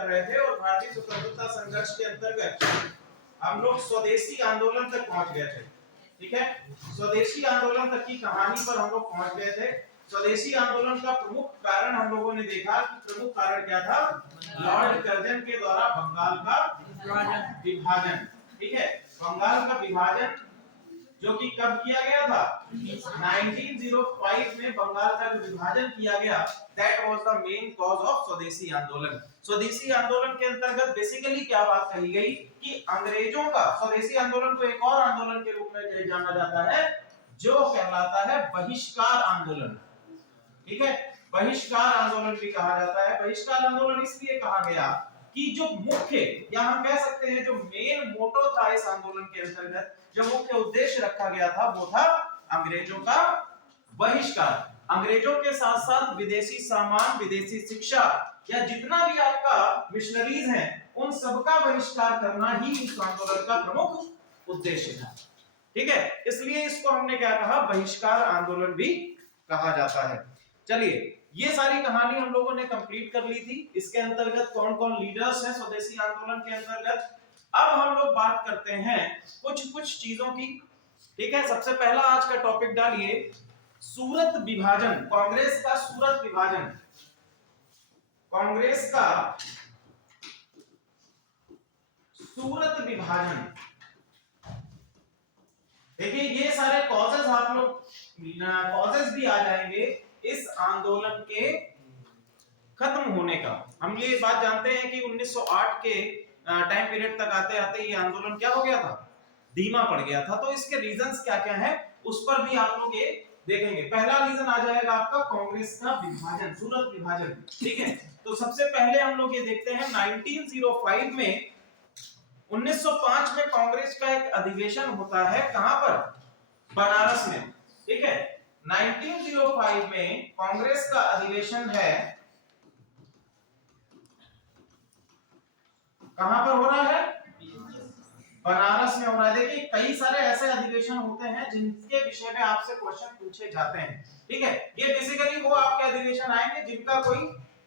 कर रहे थे और भारतीय स्वतंत्रता संघर्ष के अंतर्गत हम लोग स्वदेशी आंदोलन तक पहुंच गए थे। ठीक है, स्वदेशी आंदोलन तक की कहानी पर हम लोग पहुंच गए थे। स्वदेशी आंदोलन का प्रमुख कारण हम लोगों ने देखा कि प्रमुख कारण क्या था, लॉर्ड कर्जन के द्वारा बंगाल का विभाजन। ठीक है, बंगाल का विभाजन जो कि कब किया गया था, 1905 में बंगाल का विभाजन किया गया। That was the main cause of स्वदेशी आंदोलन। स्वदेशी आंदोलन के अंतर्गत बेसिकली क्या बात कही गई कि अंग्रेजों का, स्वदेशी आंदोलन को एक और आंदोलन के रूप में जाना जाता है जो कहलाता है बहिष्कार आंदोलन। ठीक है, बहिष्कार आंदोलन भी कहा जाता है। बहिष्कार आंदोलन इसलिए कहा गया कि जो मुख्य, या हम कह सकते हैं जो मेन मोटो था इस आंदोलन के अंतर्गत, जो मुख्य उद्देश्य रखा गया था वो था अंग्रेजों का बहिष्कार। अंग्रेजों के साथ साथ विदेशी सामान, विदेशी शिक्षा या जितना भी आपका मिशनरीज हैं उन सबका बहिष्कार करना ही इस आंदोलन का प्रमुख उद्देश्य था। ठीक है, इसलिए इसको हमने क्या कहा, बहिष्कार आंदोलन भी कहा जाता है। चलिए, ये सारी कहानी हम लोगों ने कंप्लीट कर ली थी। इसके अंतर्गत कौन कौन लीडर्स हैं स्वदेशी आंदोलन के अंतर्गत। अब हम लोग बात करते हैं कुछ चीजों की। ठीक है, सबसे पहला आज का टॉपिक डालिए सूरत विभाजन, कांग्रेस का सूरत विभाजन। कांग्रेस का सूरत विभाजन। देखिए, ये सारे कॉजेस आप लोग कॉजेस भी आ जाएंगे इस आंदोलन के खत्म होने का। हम ये बात जानते हैं कि 1908 के टाइम पीरियड तक आते आते ये आंदोलन क्या हो गया था, धीमा पड़ गया था। तो इसके रीजंस क्या क्या है उस पर भी आप लोग ये देखेंगे। पहला रीजन आ जाएगा आपका कांग्रेस का विभाजन, सूरत विभाजन। ठीक है, तो सबसे पहले हम लोग ये देखते हैं 1905 में, 1905 में कांग्रेस का एक अधिवेशन होता है। कहां पर, बनारस में। ठीक है, 1905 में कांग्रेस का अधिवेशन है, कहां पर हो रहा है, बनारस में हो रहा है। देखिए, कई सारे ऐसे अधिवेशन होते हैं जिनके विषय में आपसे क्वेश्चन पूछे जाते हैं। ठीक है, ये बेसिकली वो आपके अधिवेशन आएंगे जिनका कोई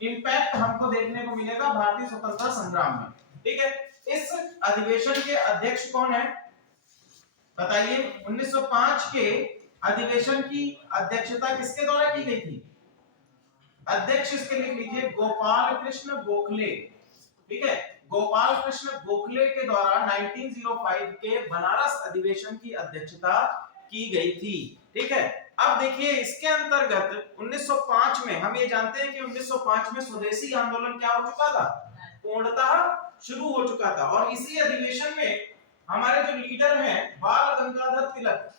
इंपैक्ट हमको देखने को मिलेगा भारतीय स्वतंत्रता संग्राम में। ठीक है, इस अधिवेशन के अध्यक्ष कौन है बताइए। 1905 के अधिवेशन की अध्यक्षता किसके द्वारा की गई थी, अध्यक्ष इसके लिख लीजिए गोपाल कृष्ण गोखले। ठीक है, गोपाल कृष्ण गोखले के द्वारा 1905 के बनारस अधिवेशन की अध्यक्षता की गई थी। ठीक है, अब देखिए इसके अंतर्गत 1905 में हम ये जानते हैं कि 1905 में स्वदेशी आंदोलन क्या हो चुका था, पूर्णतः शुरू हो चुका था। और इसी अधिवेशन में हमारे जो लीडर हैं बाल गंगाधर तिलक,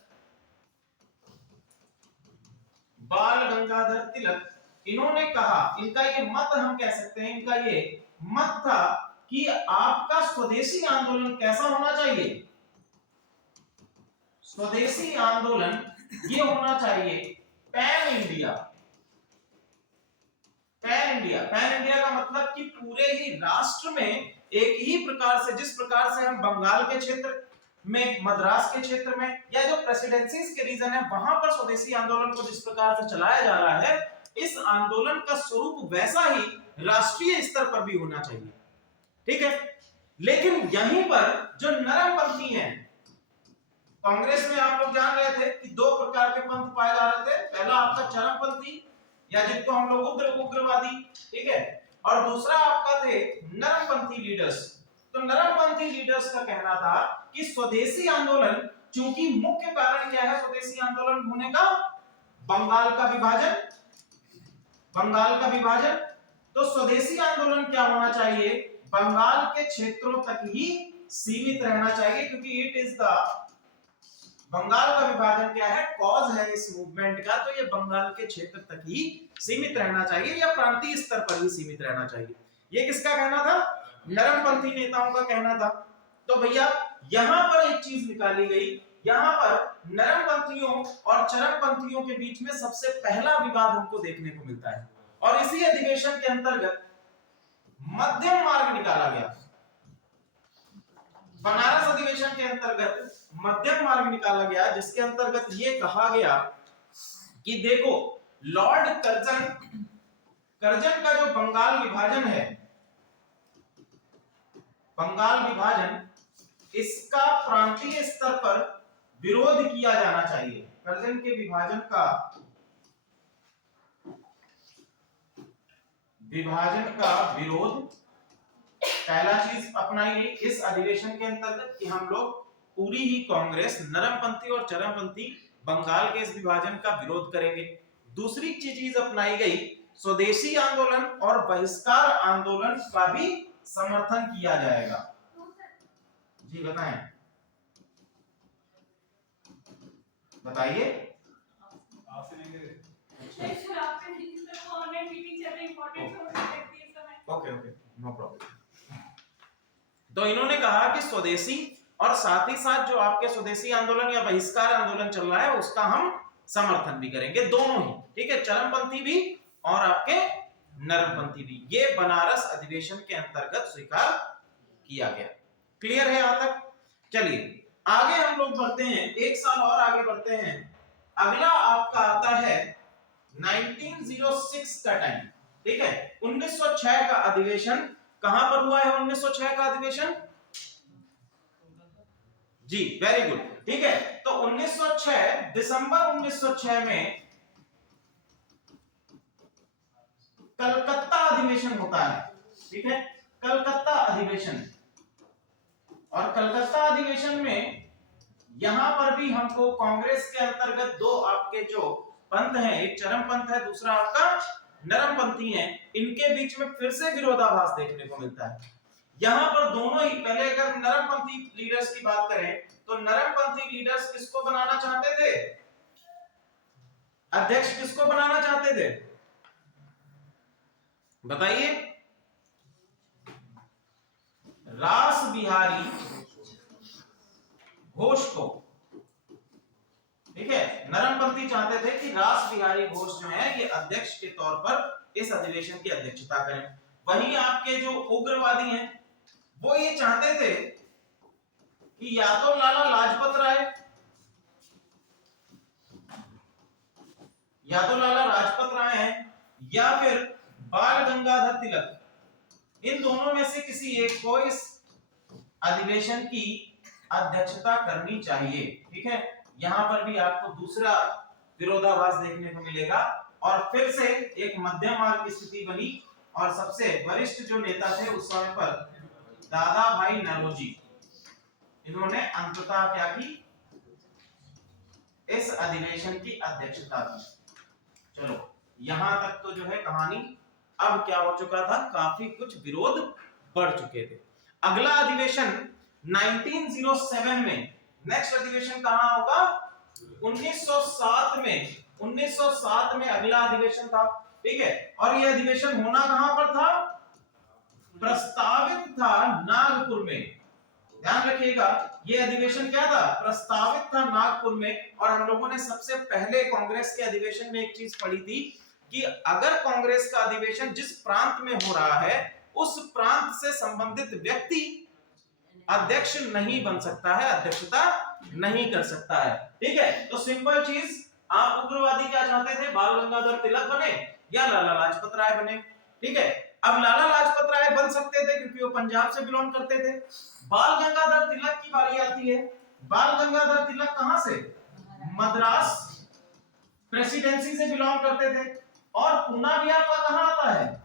बाल गंगाधर तिलक, इन्होंने कहा, इनका ये मत हम कह सकते हैं, इनका ये मत था कि आपका स्वदेशी आंदोलन कैसा होना चाहिए, स्वदेशी आंदोलन ये होना चाहिए pan India. Pan India, pan India का मतलब कि पूरे ही राष्ट्र में एक ही प्रकार से, जिस प्रकार से हम बंगाल के क्षेत्र में, मद्रास के क्षेत्र में, या जो प्रेसिडेंसीज के रीजन है वहां पर स्वदेशी आंदोलन को जिस प्रकार से चलाया जा रहा है, इस आंदोलन का स्वरूप वैसा ही राष्ट्रीय स्तर पर भी होना चाहिए। ठीक है, लेकिन यहीं पर जो नरमपंथी हैं, कांग्रेस में आप लोग जान रहे थे कि दो प्रकार के पंथ पाए जा रहे थे। पहला आपका चरमपंथी या जिनको हम लोग उग्रवादी, ठीक है, और दूसरा आपका थे नरमपंथी लीडर्स। तो नरमपंथी लीडर्स का कहना था कि स्वदेशी आंदोलन, चूंकि मुख्य कारण क्या है स्वदेशी आंदोलन होने का, बंगाल का विभाजन, बंगाल का विभाजन, तो स्वदेशी आंदोलन क्या होना चाहिए, बंगाल के क्षेत्रों तक ही सीमित रहना चाहिए, क्योंकि इट इज द, बंगाल का विभाजन क्या है, कॉज है इस मूवमेंट का, तो ये बंगाल के क्षेत्र तक ही सीमित रहना चाहिए या प्रांतीय स्तर पर ही सीमित रहना चाहिए। ये किसका कहना था, नरमपंथी नेताओं का कहना था। तो भैया यहां पर एक चीज निकाली गई, यहां पर नरमपंथियों और चरमपंथियों के बीच में सबसे पहला विवाद हमको देखने को मिलता है, और इसी अधिवेशन के अंतर्गत मध्यम मार्ग निकाला गया। बनारस अधिवेशन के अंतर्गत मध्यम मार्ग निकाला गया, जिसके अंतर्गत ये कहा गया कि देखो, लॉर्ड कर्जन का जो बंगाल विभाजन है, बंगाल विभाजन, इसका प्रांतीय स्तर पर विरोध किया जाना चाहिए। करजन के विभाजन का विरोध, पहला चीज अपनाई गई इस अधिवेशन के अंतर्गत कि हम लोग पूरी ही कांग्रेस नरमपंथी और चरमपंथी बंगाल के इस विभाजन का विरोध करेंगे। दूसरी चीज अपनाई गई स्वदेशी आंदोलन और बहिष्कार आंदोलन का भी समर्थन किया जाएगा। जी बताएं, बताइए। Okay okay, no problem. तो इन्होंने कहा कि स्वदेशी और साथ ही साथ जो आपके स्वदेशी आंदोलन या बहिष्कार आंदोलन चल रहा है उसका हम समर्थन भी करेंगे, दोनों ही, ठीक है, चरमपंथी भी और आपके नरमपंथी भी। ये बनारस अधिवेशन के अंतर्गत स्वीकार किया गया। क्लियर है यहां तक? चलिए आगे हम लोग बढ़ते हैं, एक साल और आगे बढ़ते हैं। अगला आपका आता है 1906 का टाइम, ठीक है। 1906 का अधिवेशन कहां पर हुआ है? 1906 का अधिवेशन, जी वेरी गुड, ठीक है। तो 1906 दिसंबर 1906 में कलकत्ता अधिवेशन होता है, ठीक है, कलकत्ता अधिवेशन। और कलकत्ता अधिवेशन में यहां पर भी हमको कांग्रेस के अंतर्गत दो आपके जो पंथ हैं, एक चरमपंथ है, दूसरा आपका नरमपंथी है, इनके बीच में फिर से विरोधाभास देखने को मिलता है। यहां पर दोनों ही, पहले अगर नरमपंथी लीडर्स की बात करें तो नरमपंथी लीडर्स किसको बनाना चाहते थे? अध्यक्ष किसको बनाना चाहते थे? बताइए। रास बिहारी घोष को, ठीक है। नरमपंथी चाहते थे कि रास बिहारी घोष जो है ये अध्यक्ष के तौर पर इस अधिवेशन की अध्यक्षता करें। वहीं आपके जो उग्रवादी हैं वो ये चाहते थे कि या तो लाला लाजपत राय हैं या फिर बाल गंगाधर तिलक, इन दोनों में से किसी एक को इस अधिवेशन की अध्यक्षता करनी चाहिए, ठीक है। यहां पर भी आपको दूसरा विरोधाभास देखने को मिलेगा और फिर से एक मध्यम मार्ग की स्थिति बनी और सबसे वरिष्ठ जो नेता थे उस समय पर दादा भाई नौरोजी, इन्होंने अंततः क्या की? इस अधिवेशन की अध्यक्षता की। चलो यहां तक तो जो है कहानी, अब क्या हो चुका था, काफी कुछ विरोध बढ़ चुके थे। अगला अधिवेशन 1907 में, नेक्स्ट अधिवेशन कहां होगा? 1907 में। 1907 में अगला अधिवेशन था, ठीक है। और यह अधिवेशन होना कहां पर था? प्रस्तावित था नागपुर में। ध्यान रखिएगा, यह अधिवेशन क्या था? प्रस्तावित था नागपुर में। और हम लोगों ने सबसे पहले कांग्रेस के अधिवेशन में एक चीज पढ़ी थी कि अगर कांग्रेस का अधिवेशन जिस प्रांत में हो रहा है उस प्रांत से संबंधित व्यक्ति अध्यक्ष नहीं बन सकता है, अध्यक्षता नहीं कर सकता है, ठीक है। तो सिंपल चीज, आप उग्रवादी क्या चाहते थे? बाल गंगाधर तिलक बने या लाला लाजपत राय बने, ठीक है। अब लाला लाजपत राय बन सकते थे क्योंकि वो पंजाब से बिलोंग करते थे। बाल गंगाधर तिलक की बारी आती है। बाल गंगाधर तिलक कहां से? मद्रास प्रेसिडेंसी से बिलोंग करते थे। और पूना भी आपका कहां आता है?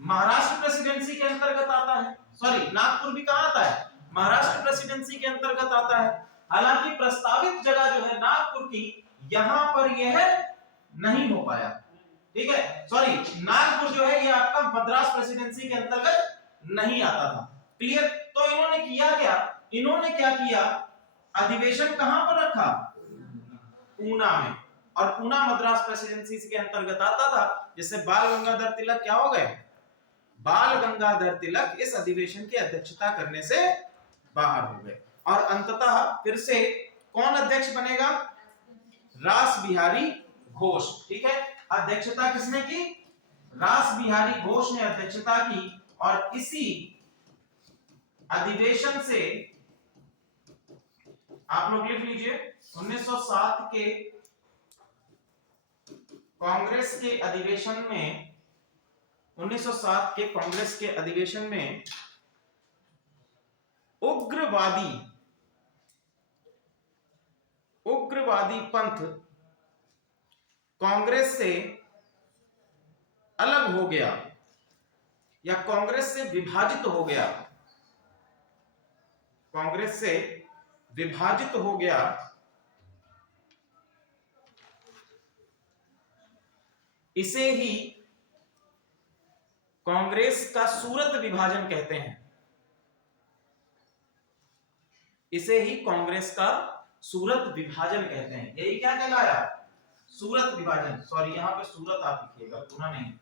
महाराष्ट्र प्रेसिडेंसी के अंतर्गत आता है। सॉरी, नागपुर भी कहां आता है? महाराष्ट्र प्रेसिडेंसी के अंतर्गत आता है। हालांकि प्रस्तावित जगह जो है नागपुर की, यहां पर यह नहीं हो पाया, ठीक है। सॉरी, नागपुर जो है ये आपका मद्रास प्रेसिडेंसी के अंतर्गत नहीं आता था। क्लियर? तो इन्होंने किया क्या? इन्होंने क्या किया? अधिवेशन कहां पर रखा? पूना में। और पूना मद्रास प्रेसिडेंसी के अंतर्गत आता था, जिससे बाल गंगाधर तिलक क्या हो गए? बाल गंगाधर तिलक इस अधिवेशन की अध्यक्षता करने से बाहर हो गए। और अंततः फिर से कौन अध्यक्ष बनेगा? रास बिहारी घोष, ठीक है। अध्यक्षता किसने की? रास बिहारी घोष ने अध्यक्षता की। और इसी अधिवेशन से आप लोग लिख लीजिए, 1907 के कांग्रेस के अधिवेशन में 1907 के कांग्रेस के अधिवेशन में उग्रवादी पंथ कांग्रेस से अलग हो गया या कांग्रेस से विभाजित हो गया, कांग्रेस से विभाजित हो गया, इसे ही कांग्रेस का सूरत विभाजन कहते हैं। इसे ही कांग्रेस का सूरत विभाजन कहते हैं। यही क्या कहलाया? सूरत विभाजन। सॉरी, यहां पे सूरत आप लिखिएगा, पुणे नहीं,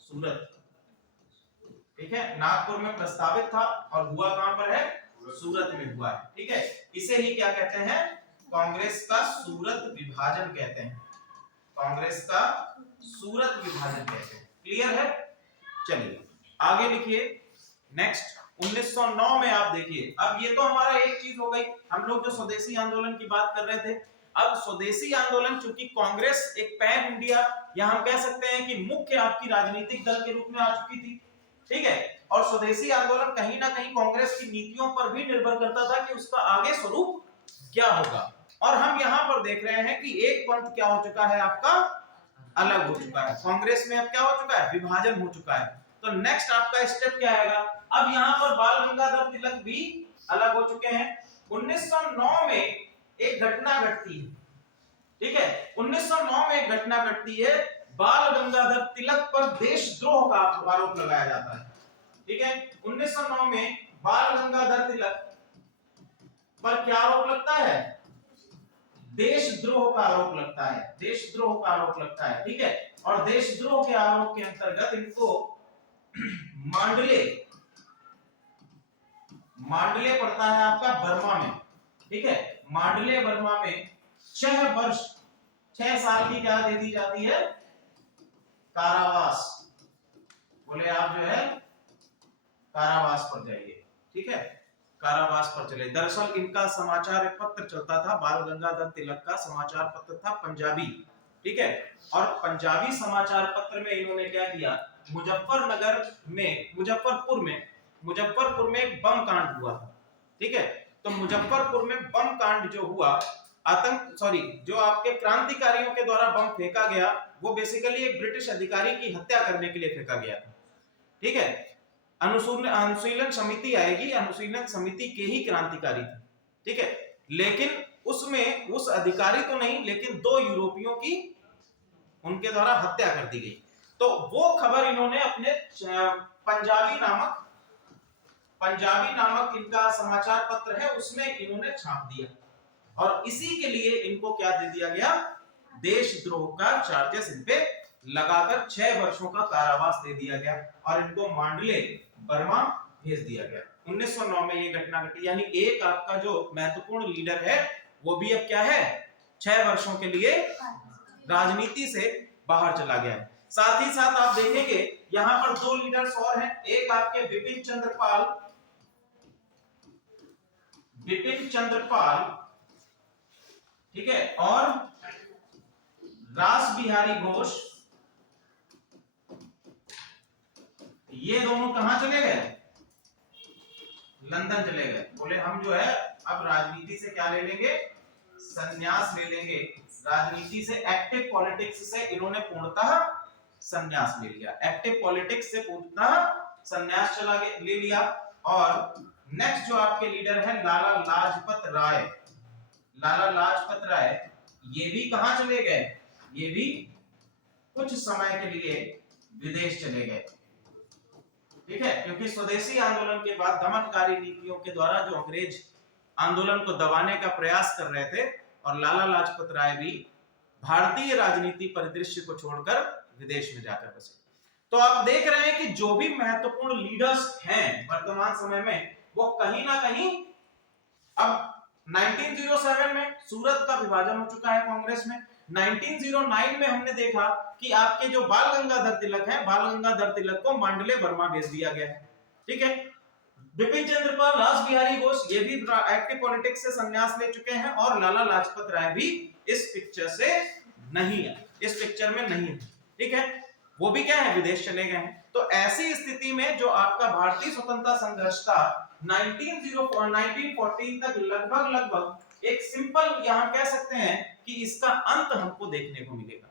सूरत। ठीक है, नागपुर में प्रस्तावित था और हुआ कहां पर है? सूरत में हुआ है। ठीक है, इसे ही क्या कहते हैं? कांग्रेस का सूरत विभाजन कहते हैं। कांग्रेस का सूरत विभाजन कहते हैं। क्लियर है? चलिए आगे लिखिए। नेक्स्ट 1909 में आप देखिए, अब ये तो हमारा एक चीज हो गई, हम लोग जो स्वदेशी आंदोलन की बात कर रहे थे। अब स्वदेशी आंदोलन, चूंकि कांग्रेस एक पैन इंडिया या हम कह सकते हैं कि मुख्य आपकी राजनीतिक दल के रूप में आ चुकी थी। ठीक है, और स्वदेशी आंदोलन कहीं ना कहीं कांग्रेस की नीतियों पर भी निर्भर करता था कि उसका आगे स्वरूप क्या होगा। और हम यहां पर देख रहे हैं कि एक पंथ क्या हो चुका है आपका? अलग हो चुका है। कांग्रेस में अब क्या हो चुका है? विभाजन हो चुका है। तो नेक्स्ट आपका स्टेप क्या आएगा? अब यहां पर बाल गंगाधर तिलक भी अलग हो चुके हैं। 1909 में एक घटना घटती है। ठीक है, 1909 में एक घटना घटती है, बाल गंगाधर तिलक पर देशद्रोह का आरोप लगाया जाता है। ठीक है, 1909 में बाल गंगाधर तिलक पर क्या आरोप लगता है? देशद्रोह का आरोप लगता है। देशद्रोह का आरोप लगता है। ठीक है, और देशद्रोह के आरोप के अंतर्गत इनको मांडले पड़ता है आपका बर्मा में। ठीक है, मांडले बर्मा में 6 साल की क्या दे दी जाती है? कारावास। बोले आप जो है कारावास पर जाइए। ठीक है, कारावास पर चले। दरअसल इनका समाचार पत्र चलता था, बाल गंगाधर तिलक का समाचार पत्र था पंजाबी। ठीक है, और पंजाबी समाचार पत्र में इन्होंने क्या किया? मुजफ्फरपुर में एक बम कांड हुआ था। ठीक है, तो मुजफ्फरपुर में बम कांड जो हुआ, जो आपके क्रांतिकारियों के द्वारा बम फेंका गया, वो बेसिकली एक ब्रिटिश अधिकारी की हत्या करने के लिए फेंका गया था। ठीक है, अनुशीलन समिति आएगी, अनुशीलन समिति के ही क्रांतिकारी थे। ठीक है, लेकिन उसमें उस अधिकारी तो नहीं, लेकिन 2 यूरोपियों की उनके द्वारा हत्या कर दी गई। तो वो खबर इन्होंने अपने पंजाबी नामक इनका समाचार पत्र है, उसमें इन्होंने छाप दिया, और इसी के लिए इनको क्या दे दिया गया? देशद्रोह का चार्जेस इन पे लगाकर 6 वर्षों का कारावास दे दिया गया और इनको मांडले बर्मा भेज दिया गया। 1909 में ये घटना घटी, यानी एक आपका जो महत्वपूर्ण लीडर है वो भी अब क्या है? 6 वर्षों के लिए राजनीति से बाहर चला गया है। साथ ही साथ आप देखेंगे यहां पर 2 लीडर्स और हैं, एक आपके बिपिन चंद्रपाल, ठीक है, और रास बिहारी घोष। ये दोनों कहां चले गए? लंदन चले गए। बोले हम जो है अब राजनीति से क्या ले लेंगे? संन्यास ले लेंगे। राजनीति से, एक्टिव पॉलिटिक्स से इन्होंने पूर्णतः संन्यास ले लिया। एक्टिव पॉलिटिक्स से पूर्णतः संन्यास ले लिया। और नेक्स्ट जो आपके लीडर है लाला लाजपत राय, ये भी कहां चले गए? ये भी कुछ समय के लिए विदेश चले गए। ठीक है, क्योंकि स्वदेशी आंदोलन के बाद दमनकारी नीतियों के द्वारा जो अंग्रेज आंदोलन को दबाने का प्रयास कर रहे थे, और लाला लाजपत राय भी भारतीय राजनीति परिदृश्य को छोड़कर विदेश में जाकर बसे। तो आप देख रहे हैं कि जो भी महत्वपूर्ण लीडर्स हैं वर्तमान समय में, वो कहीं ना कहीं अब 1907 में सूरत का विभाजन हो चुका है कांग्रेस में। 1909 में हमने देखा कि आपके जो बाल गंगाधर तिलक हैं, बाल गंगाधर तिलक को मांडले बर्मा भेज दिया गया है। ठीक है, बिपिन चंद्रपाल, रास बिहारी घोष, ये भी एक्टिव पॉलिटिक्स से संन्यास ले चुके हैं, और लाला लाजपत राय भी इस पिक्चर से नहीं है, इस पिक्चर में नहीं है। ठीक है, वो भी क्या है? विदेश चले गए हैं। तो ऐसी स्थिति में जो आपका भारतीय स्वतंत्रता संघर्ष था 1914 तक लगभग एक सिंपल यहां कह सकते हैं कि इसका अंत हमको देखने को मिलेगा।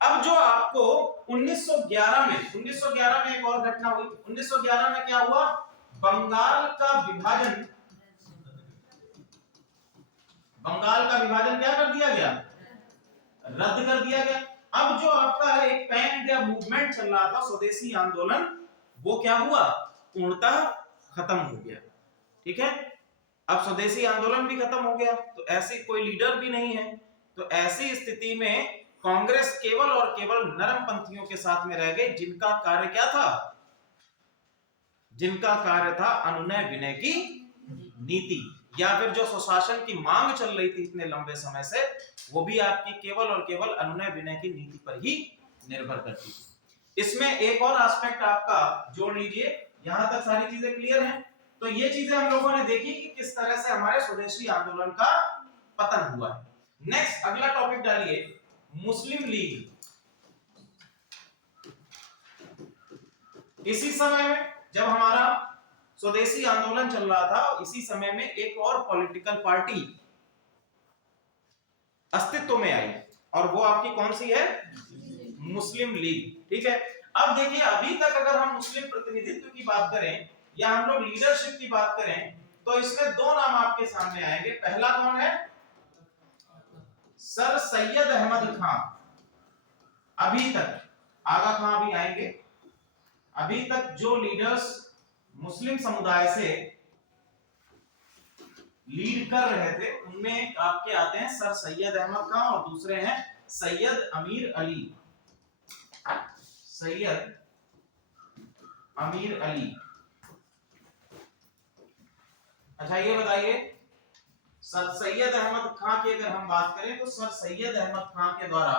अब जो आपको 1911 में एक और घटना हुई। 1911 में क्या हुआ? बंगाल का विभाजन क्या कर दिया गया? रद्द कर दिया गया। अब जो आपका एक पैन इंडिया मूवमेंट चल रहा था, स्वदेशी आंदोलन, वो क्या हुआ? पूर्णतः खत्म हो गया। ठीक है, अब स्वदेशी आंदोलन भी खत्म हो गया, तो ऐसी कोई लीडर भी नहीं है। तो ऐसी स्थिति में कांग्रेस केवल और केवल नरम पंथियों के साथ में रह गई, जिनका कार्य क्या था? जिनका कार्य था अनुनय विनय की नीति, या फिर जो स्वशासन की मांग चल रही थी इतने लंबे समय से, वो भी आपकी केवल और केवल अनुनय विनय की नीति पर ही निर्भर करती थी। इसमें एक और एस्पेक्ट आपका जोड़ लीजिए। यहां तक सारी चीजें क्लियर हैं? तो ये चीजें हम लोगों ने देखी कि किस तरह से हमारे स्वदेशी आंदोलन का पतन हुआ है। नेक्स्ट अगला टॉपिक डालिए, मुस्लिम लीग। इसी समय में जब हमारा स्वदेशी आंदोलन चल रहा था, इसी समय में एक और पॉलिटिकल पार्टी अस्तित्व में आई, और वो आपकी कौन सी है? मुस्लिम लीग। ठीक है, अब देखिए, अभी तक अगर हम मुस्लिम प्रतिनिधित्व की बात करें या हम लोग लीडरशिप की बात करें, तो इसमें दो नाम आपके सामने आएंगे। पहला कौन है? सर सैयद अहमद खान। अभी तक, आगा खां भी आएंगे, अभी तक जो लीडर्स मुस्लिम समुदाय से लीड कर रहे थे, उनमें आपके आते हैं सर सैयद अहमद खान, और दूसरे हैं सैयद अमीर अली। सैयद अमीर अली। अच्छा, ये बताइए, सर सैयद अहमद खान की अगर हम बात करें, तो सर सैयद अहमद खान के द्वारा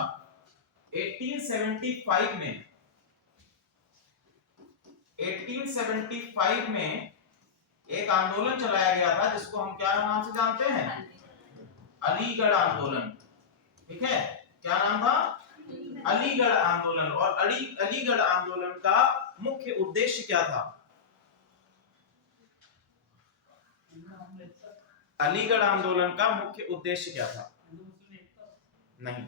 1875 में एक आंदोलन चलाया गया था, जिसको हम क्या नाम से जानते हैं? अलीगढ़ आंदोलन। ठीक है, क्या नाम था? अलीगढ़ आंदोलन। और अलीगढ़ आंदोलन का मुख्य उद्देश्य क्या था? अलीगढ़ आंदोलन का मुख्य उद्देश्य क्या था? नहीं,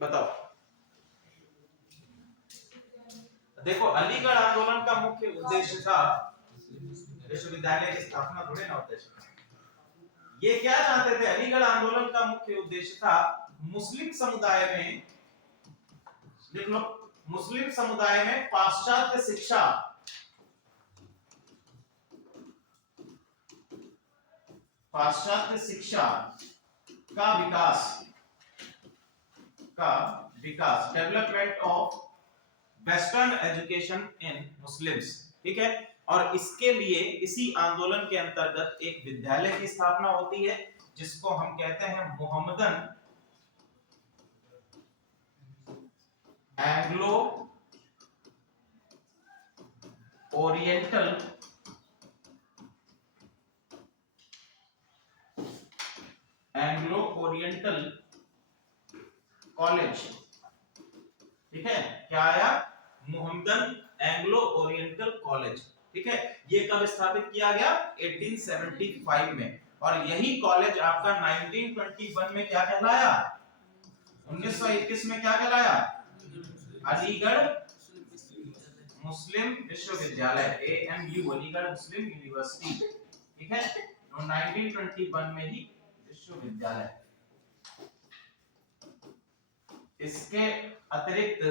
बताओ। देखो, अलीगढ़ आंदोलन का मुख्य उद्देश्य था विश्वविद्यालय की स्थापना, थोड़े ना उद्देश्य। ये क्या चाहते थे? अलीगढ़ आंदोलन का मुख्य उद्देश्य था मुस्लिम समुदाय में, देख लो, मुस्लिम समुदाय में पाश्चात्य शिक्षा का विकास, development of western education in Muslims. ठीक है, और इसके लिए इसी आंदोलन के अंतर्गत एक विद्यालय की स्थापना होती है, जिसको हम कहते हैं मोहम्मदन एंग्लो ओरिएंटल कॉलेज। ठीक है, क्या आया? Mohammedan Anglo oriental college. ठीक है, ये कब स्थापित किया गया? 1875 में। और यही कॉलेज आपका 1921 में क्या कहलाया? 1921 में क्या कहलाया? अलीगढ़ मुस्लिम विश्वविद्यालय, AMU, अलीगढ़ मुस्लिम यूनिवर्सिटी। ठीक है, 1921 में ही विश्वविद्यालय। इसके अतिरिक्त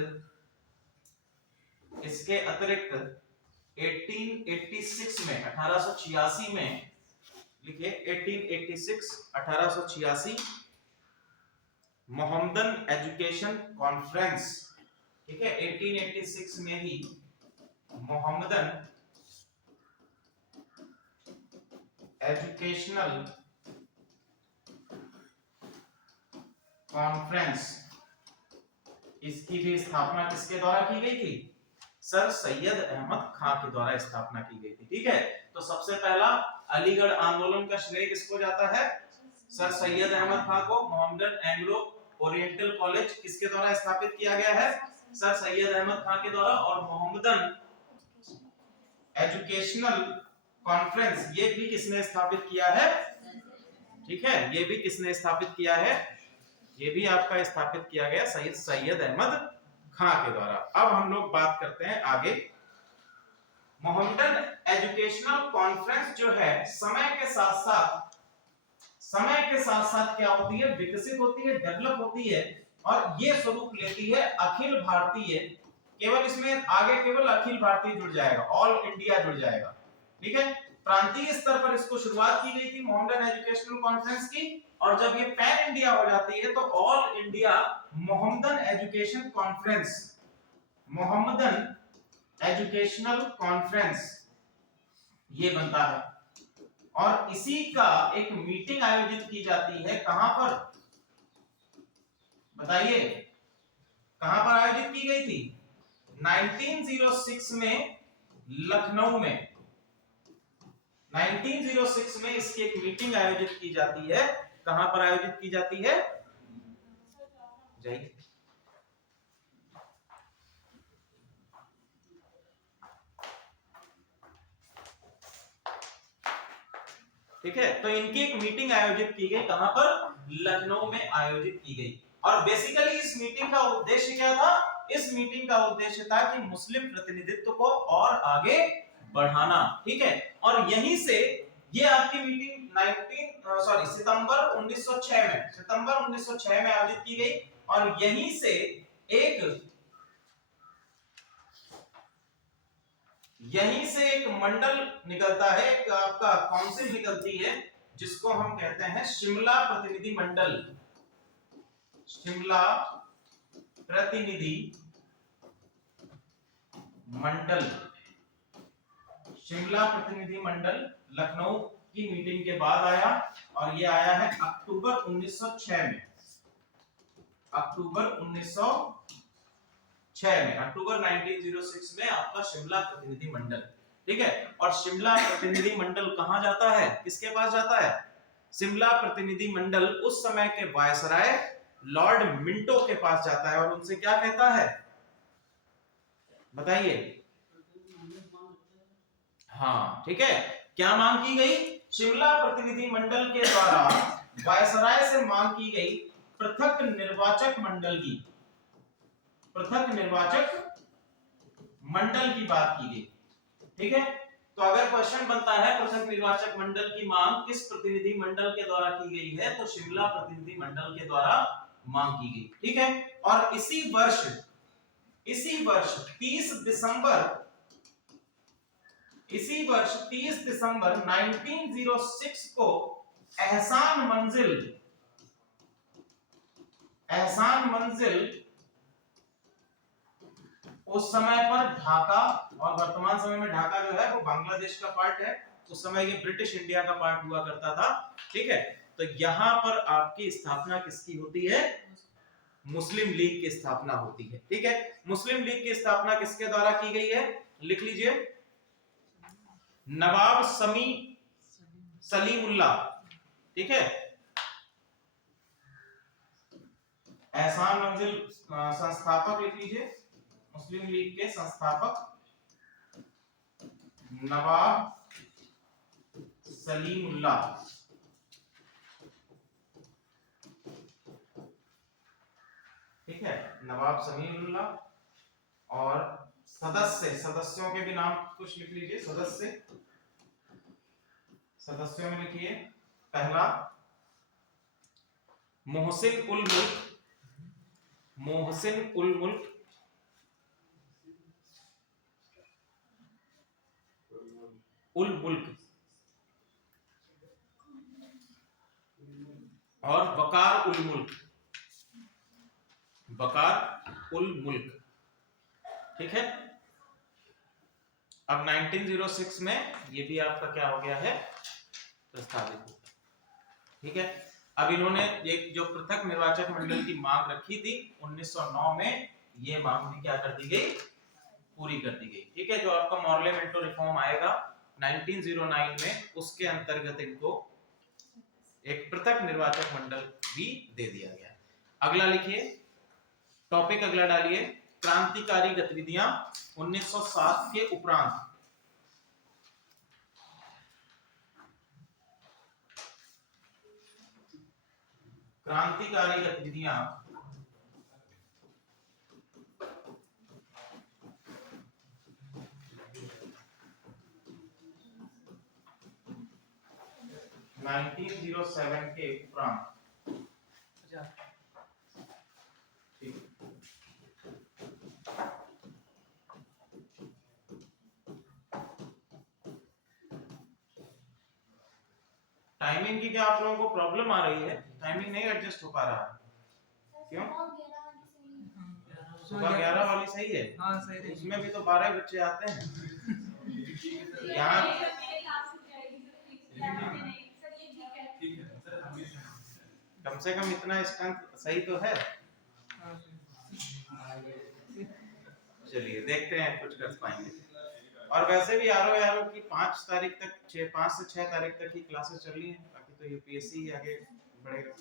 1886 में, 1886 में, लिखिए 1886 मोहम्मदन एजुकेशन कॉन्फ्रेंस। ठीक है, 1886 में ही मोहम्मदन एजुकेशनल कॉन्फ्रेंस, इसकी भी स्थापना किसके द्वारा की गई थी? सर सैयद अहमद खान के द्वारा स्थापना की गई थी। ठीक है, तो सबसे पहला अलीगढ़ आंदोलन का श्रेय किसको जाता है? सर सैयद अहमद खान को, मोहम्मदन एंग्लो ओरिएंटल कॉलेज किसके द्वारा स्थापित किया गया है? सर सैयद अहमद खान के द्वारा। और मोहम्मदन एजुकेशनल कॉन्फ्रेंस ये भी किसने स्थापित किया है? ठीक है, ये भी किसने स्थापित किया है? ये भी आपका स्थापित किया गया सैयद अहमद खां के द्वारा। अब हम लोग बात करते हैं आगे। मोहम्मदन एजुकेशनल कॉन्फ्रेंस जो है समय के साथ साथ क्या होती है? विकसित होती है, डेवलप होती है और ये स्वरूप लेती है अखिल भारतीय। केवल इसमें आगे केवल अखिल भारतीय जुड़ जाएगा, ऑल इंडिया जुड़ जाएगा। ठीक है, प्रांतीय स्तर पर इसको शुरुआत की गई थी मोहम्मदन एजुकेशनल कॉन्फ्रेंस की, और जब ये पैन इंडिया हो जाती है तो all India Mohammedan education conference, Mohammedan educational conference ये बनता है। और इसी का एक मीटिंग आयोजित की जाती है, कहां पर बताइए? कहां पर आयोजित की गई थी? 1906 में लखनऊ में। 1906 में इसकी एक मीटिंग आयोजित की जाती है। कहां पर आयोजित की जाती है? जाइए। ठीक है, तो इनकी एक मीटिंग आयोजित की गई, कहां पर? लखनऊ में आयोजित की गई। और बेसिकली इस मीटिंग का उद्देश्य क्या था? इस मीटिंग का उद्देश्य था कि मुस्लिम प्रतिनिधित्व को और आगे बढ़ाना। ठीक है, और यहीं से ये आपकी मीटिंग सितंबर 1906 में आयोजित की गई। और यहीं से एक मंडल निकलता है, एक आपका काउंसिल निकलती है जिसको हम कहते हैं शिमला प्रतिनिधि मंडल। शिमला प्रतिनिधि मंडल, शिमला प्रतिनिधि मंडल लखनऊ की मीटिंग के बाद आया, और ये आया है अक्टूबर 1906 में। अक्टूबर 1906 में आपका शिमला प्रतिनिधि मंडल। ठीक है, और शिमला प्रतिनिधि मंडल कहां जाता है? किसके पास जाता है? शिमला प्रतिनिधि मंडल उस समय के वायसराय लॉर्ड मिंटो के पास जाता है और उनसे क्या कहता है? बताइए। हाँ, ठीक है, क्या मांग की गई? शिमला प्रतिनिधि मंडल के द्वारा वायसराय से मांग की गई पृथक निर्वाचक मंडल की, पृथक निर्वाचक मंडल की बात की गई। ठीक है, तो अगर क्वेश्चन बनता है पृथक निर्वाचक मंडल की मांग किस प्रतिनिधि मंडल के द्वारा की गई है, तो शिमला प्रतिनिधि मंडल के द्वारा मांग की गई। ठीक है, और इसी वर्ष 30 दिसंबर 1906 को एहसान मंजिल उस समय पर ढाका, और वर्तमान समय में ढाका जो है वो बांग्लादेश का पार्ट है, उस समय ये ब्रिटिश इंडिया का पार्ट हुआ करता था। ठीक है, तो यहां पर आपकी स्थापना किसकी होती है? मुस्लिम लीग की स्थापना होती है। ठीक है, मुस्लिम लीग की स्थापना किसके द्वारा की गई है? लिख लीजिए, नवाब सलीमुल्लाह। ठीक है, एहसान मंजिल संस्थापक लिख लीजिए, मुस्लिम लीग के संस्थापक नवाब सलीमुल्लाह। ठीक है, नवाब सलीमुल्लाह। और सदस्यों के भी नाम कुछ लिख लीजिए। सदस्यों में लिखिए, पहला मोहसिन उल मुल्क, और वकार उल मुल्क। ठीक है, अब 1906 में ये भी आपका क्या हो गया है? प्रस्तावित। ठीक है, अब इन्होंने एक जो पृथक निर्वाचक मंडल की मांग रखी थी 1909 में, ये मांग भी क्या कर दी गई? पूरी कर दी गई। ठीक है, जो आपका मॉर्लेमेंटो रिफॉर्म आएगा 1909 में, उसके अंतर्गत इनको एक पृथक निर्वाचक मंडल भी दे दिया गया। अगला लिखिए, टॉपिक अगला डालिए, क्रांतिकारी गतिविधियां 1907 के उपरांत। क्रांतिकारी गतिविधियां 1907 के उपरांत। टाइमिंग की क्या आप लोगों को प्रॉब्लम आ रही है? टाइमिंग नहीं एडजस्ट हो पा रहा है, क्यों? सुबह 11 वाली सही है? हाँ सही है। उसमें भी तो 12 बच्चे आते हैं यहाँ। कम से कम इतना स्ट्रेंथ सही तो है। चलिए देखते हैं कुछ कर पाएंगे। और वैसे भी आरओ की 5 तारीख तक 5 से 6 तारीख तक ही क्लासेस चल रही हैं, बाकी तो यूपीएससी ही आगे बढ़ेगा।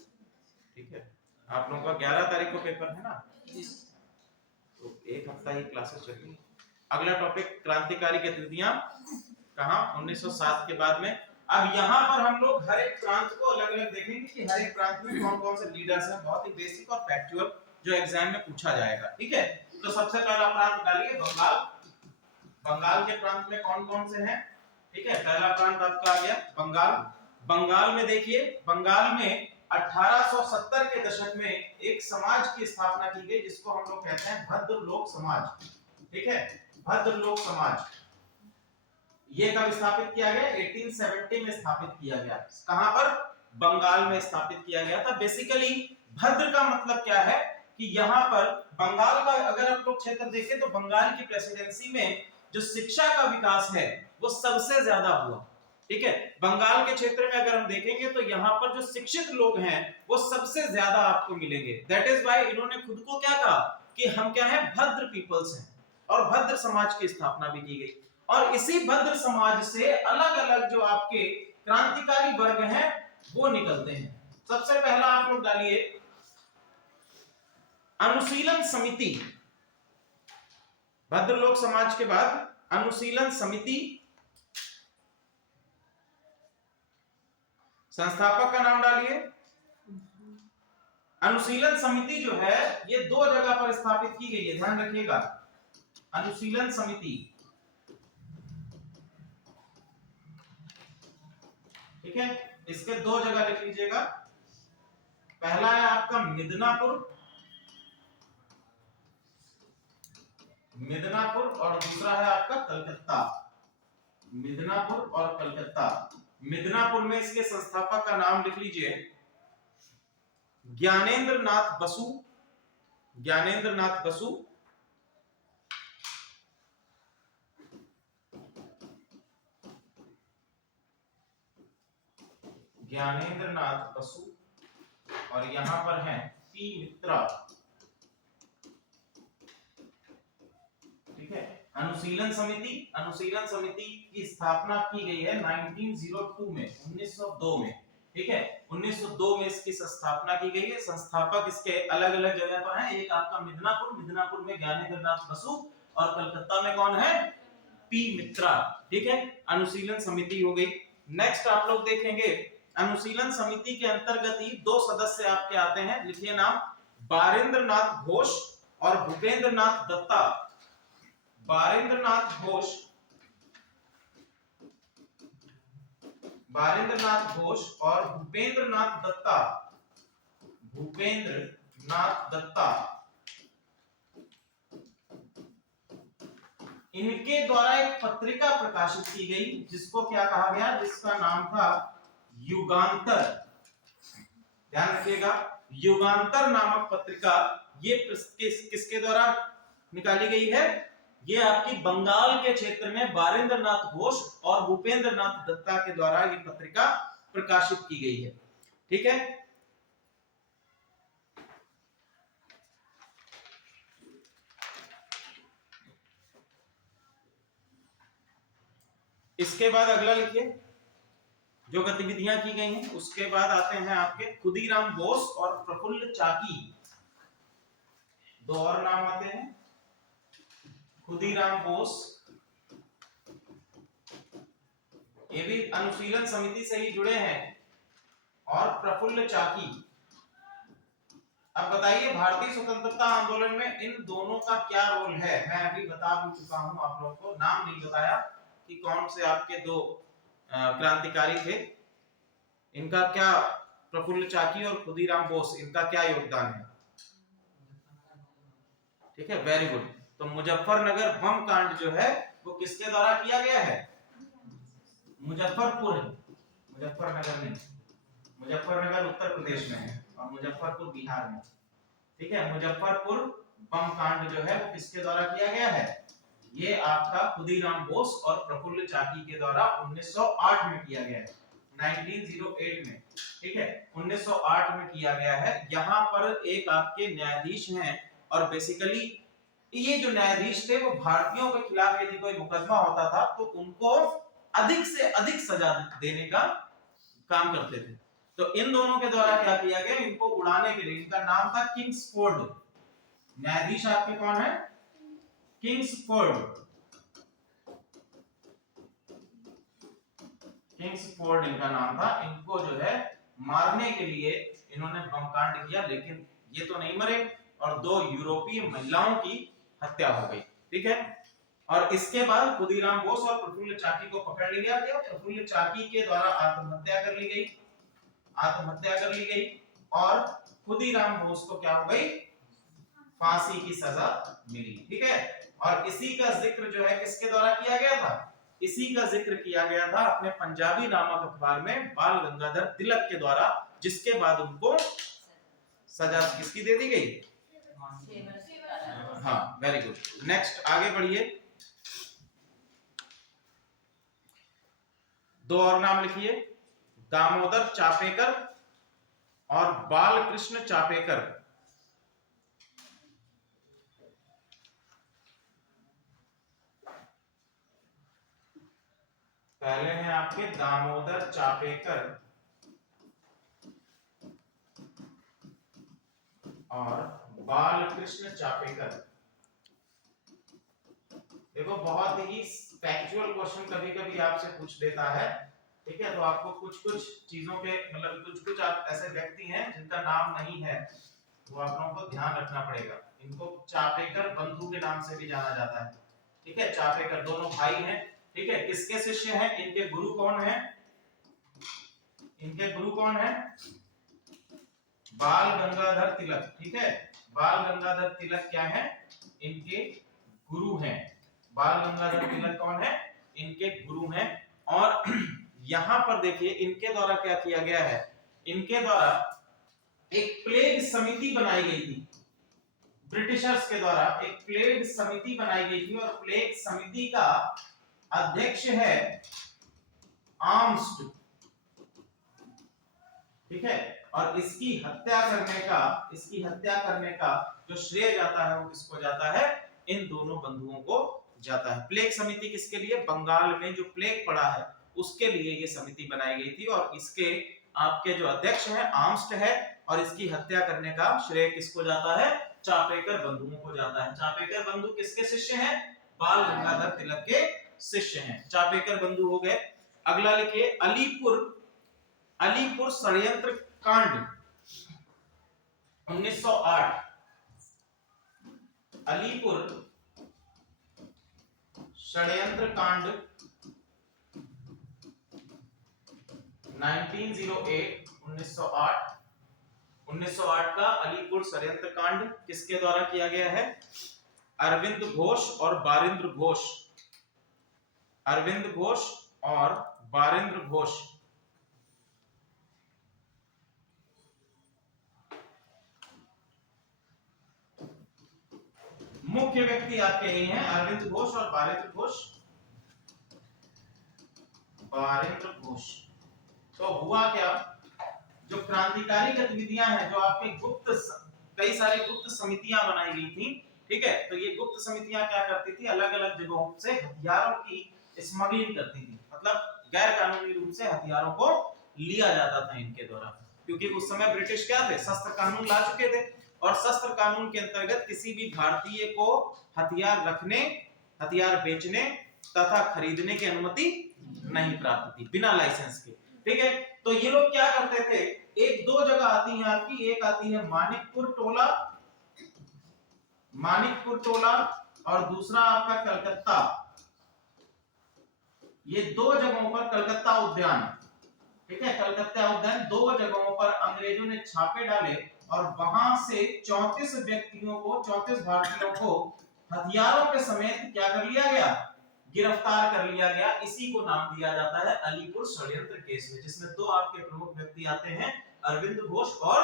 ठीक है, आप लोगों का 11 तारीख को पेपर है ना, तो एक हफ्ता ही क्लासेस चल रही हैं। अगला टॉपिक क्रांतिकारी गतिविधियां कहां 1907 के बाद में। अब यहाँ पर हम लोग हर एक प्रांत को अलग अलग देखेंगे कि हर एक प्रांत में कौन कौन से लीडर्स हैं, बहुत ही बेसिक और फैक्चुअल जो एग्जाम में पूछा जाएगा। ठीक है, तो सबसे पहला प्रांत डालिए बंगाल। बंगाल के प्रांत में कौन कौन से हैं? ठीक है, पहला प्रांत आपका आ गया बंगाल। बंगाल में देखिए, बंगाल में 1870 के दशक में एक समाज की स्थापना की गई जिसको हम लोग कहते हैं भद्र लोक समाज। ठीक है, भद्र लोक समाज ये कब स्थापित किया गया? 1870 में स्थापित किया गया। कहां पर? बंगाल में स्थापित किया गया था। बेसिकली भद्र का मतलब क्या है कि यहाँ पर बंगाल का अगर आप लोग क्षेत्र देखें तो बंगाल की प्रेसिडेंसी में जो शिक्षा का विकास है वो सबसे ज्यादा हुआ। ठीक है, बंगाल के क्षेत्र में अगर हम देखेंगे तो यहाँ पर जो शिक्षित लोग हैं वो सबसे ज्यादा आपको मिलेंगे। दैट इज व्हाई इन्होंने खुद को क्या कहा कि हम क्या है, भद्र पीपल्स हैं, और भद्र समाज की स्थापना भी की गई। और इसी भद्र समाज से अलग अलग जो आपके क्रांतिकारी वर्ग हैं वो निकलते हैं। सबसे पहला आप लोग डालिए अनुशीलन समिति। भद्र लोक समाज के बाद अनुशीलन समिति, संस्थापक का नाम डालिए। अनुशीलन समिति जो है ये 2 जगह पर स्थापित की गई है, ध्यान रखिएगा। अनुशीलन समिति, ठीक है, इसके 2 जगह लिख लीजिएगा। पहला है आपका मिदनापुर, मिदनापुर, और दूसरा है आपका कलकत्ता। मिदनापुर और कलकत्ता। मिदनापुर में इसके संस्थापक का नाम लिख लीजिए ज्ञानेंद्र नाथ बसु। ज्ञानेंद्र नाथ बसु। ज्ञानेंद्र नाथ बसु, और यहां पर हैं पी मित्रा। ठीक है, अनुशीलन समिति, अनुशीलन समिति की स्थापना की गई है 1902 में, 1902 में। ठीक है, 1902 में इसकी स्थापना की गई है। संस्थापक इसके अलग अलग जगह पर हैं, एक आपका मिदनापुर, मिदनापुर में ज्ञानेंद्र नाथ बसु, और कलकत्ता में कौन है? पी मित्रा। ठीक है, अनुशीलन समिति हो गई। नेक्स्ट आप लोग देखेंगे अनुशीलन समिति के अंतर्गत ही 2 सदस्य आपके आते हैं, लिखिए नाम, बारेंद्र नाथ घोष और भूपेंद्र नाथ दत्ता। बारेंद्र नाथ घोष, बारेंद्र नाथ घोष और भूपेंद्र नाथ दत्ता। भूपेंद्र नाथ दत्ता, इनके द्वारा एक पत्रिका प्रकाशित की गई जिसको क्या कहा गया? जिसका नाम था युगांतर। ध्यान रखिएगा, युगांतर नामक पत्रिका ये किसके द्वारा निकाली गई है? ये आपकी बंगाल के क्षेत्र में बारेंद्र नाथ घोष और भूपेंद्र नाथ दत्ता के द्वारा ये पत्रिका प्रकाशित की गई है। ठीक है, इसके बाद अगला लिखिए, जो गतिविधियां की गई हैं उसके बाद आते हैं आपके खुदीराम बोस और प्रफुल्ल चाकी। दो और नाम आते हैं, खुदीराम बोस, ये भी अनुशीलन समिति से ही जुड़े हैं, और प्रफुल्ल चाकी। अब बताइए भारतीय स्वतंत्रता आंदोलन में इन दोनों का क्या रोल है? मैं अभी बता भी चुका हूं आप लोगों को, नाम नहीं बताया कि कौन से आपके दो क्रांतिकारी थे, इनका क्या, प्रफुल्ल चाकी और खुदीराम बोस, इनका क्या योगदान है? ठीक है, वेरी गुड। तो मुजफ्फरनगर बम कांड जो है वो किसके द्वारा किया गया है? मुजफ्फरपुर है, मुजफ्फरनगर नहीं, मुजफ्फरनगर उत्तर प्रदेश में है और मुजफ्फरपुर बिहार में। ठीक है, मुजफ्फरपुर बम कांड जो है वो किसके द्वारा किया गया है? ये आपका खुदीराम बोस और प्रफुल्ल चाकी के द्वारा 1908 में किया गया है, 1908 में। ठीक है, 1908 में किया गया है। यहाँ पर एक आपके न्यायाधीश हैं और बेसिकली ये जो न्यायाधीश थे वो भारतीयों के खिलाफ यदि कोई मुकदमा होता था तो उनको अधिक से अधिक सजा देने का काम करते थे। तो इन दोनों के द्वारा क्या किया गया, इनको उड़ाने के लिए, इनका नाम था किंग्सफोर्ड। न्यायाधीश आपके कौन है? किंग्सफोर्ड, किंग्सफोर्ड इनका नाम था। इनको जो है मारने के लिए इन्होंने बमकांड किया, लेकिन ये तो नहीं मरे और दो यूरोपीय महिलाओं की हत्या हो गई। ठीक है, और इसके बाद खुदीराम बोस और प्रफुल्ल चाकी को पकड़ लिया गया। प्रफुल्ल चाकी के द्वारा आत्महत्या कर ली गई, आत्महत्या कर ली गई, और खुदीराम बोस को क्या हो गई? फांसी की सजा मिली। ठीक है, और इसी का जिक्र जो है किसके द्वारा किया गया था? इसी का जिक्र किया गया था अपने पंजाबी नामक अखबार में बाल गंगाधर तिलक के द्वारा, जिसके बाद उनको सजा किसकी दे दी गई? हाँ, वेरी गुड। नेक्स्ट आगे बढ़िए, दो और नाम लिखिए, दामोदर चापेकर और बालकृष्ण चापेकर। पहले हैं आपके दामोदर चापेकर और बालकृष्ण चापेकर। देखो बहुत ही फैक्चुअल क्वेश्चन कभी कभी आपसे पूछ देता है। ठीक है, तो आपको कुछ कुछ चीजों के मतलब कुछ कुछ आप ऐसे व्यक्ति हैं जिनका नाम नहीं है, वो आप लोगों को ध्यान रखना पड़ेगा। इनको चापेकर बंधु के नाम से भी जाना जाता है। ठीक है, चापेकर दोनों भाई हैं। ठीक है, किसके शिष्य हैं? इनके गुरु कौन है? इनके गुरु कौन है? बाल गंगाधर तिलक। ठीक है, बाल गंगाधर तिलक क्या है? इनके गुरु हैं। बाल गंगाधर तिलक कौन है? इनके गुरु हैं। और यहां पर देखिए इनके द्वारा क्या किया गया है, इनके द्वारा एक प्लेग समिति बनाई गई थी। ब्रिटिशर्स के द्वारा एक प्लेग समिति बनाई गई थी और प्लेग समिति का अध्यक्ष है आर्म्स्ड। ठीक है, और इसकी हत्या करने का जो श्रेय जाता है वो किसको जाता है? इन दोनों बंधुओं को जाता है। प्लेग समिति किसके लिए? बंगाल में जो प्लेग पड़ा है उसके लिए ये समिति बनाई गई थी, और इसके आपके जो अध्यक्ष है आर्म्स्ड है, और इसकी हत्या करने का श्रेय किसको जाता है? चापेकर बंधुओं को जाता है। चापेकर बंधु किसके शिष्य हैं? बाल गंगाधर तिलक के शिष्य हैं। चापेकर बंधु हो गए। अगला लिखिए, अलीपुर षड्यंत्र कांड 1908। अलीपुर षड्यंत्र कांड 1908 का अलीपुर षड्यंत्र कांड किसके द्वारा किया गया है? अरविंद घोष और बारिंद्र घोष। अरविंद घोष और बारिंद्र घोष। मुख्य व्यक्ति आपके यही हैं, अरविंद घोष और बारिंद्र घोष। बारिंद्र घोष। तो हुआ क्या, जो क्रांतिकारी गतिविधियां हैं, जो आपके कई सारी गुप्त समितियां बनाई गई थी। ठीक है, तो ये गुप्त समितियां क्या करती थी? अलग अलग जगहों से हथियारों की स्मगलिंग करती थी, मतलब गैर कानूनी रूप से हथियारों को लिया जाता था इनके द्वारा, क्योंकि उस समय ब्रिटिश क्या थे? शस्त्र कानून ला चुके थे। और शस्त्र कानून के अंतर्गत किसी भी भारतीय को हथियार रखने, हथियार बेचने तथा खरीदने की अनुमति नहीं प्राप्त थी, बिना लाइसेंस के। ठीक है, तो ये लोग क्या करते थे, एक दो जगह आती है आपकी, एक आती है मानिकपुर टोला, मानिकपुर टोला, और दूसरा आपका कलकत्ता। ये दो जगहों पर कलकत्ता उद्यान, ठीक है, कलकत्ता उद्यान, दो जगहों पर अंग्रेजों ने छापे डाले और वहां से 34 व्यक्तियों को, 34 भारतीयों को हथियारों के समेत क्या कर लिया गया, गिरफ्तार कर लिया गया। इसी को नाम दिया जाता है अलीपुर षड्यंत्र केस में, जिसमें दो आपके प्रमुख व्यक्ति आते हैं, अरविंद घोष और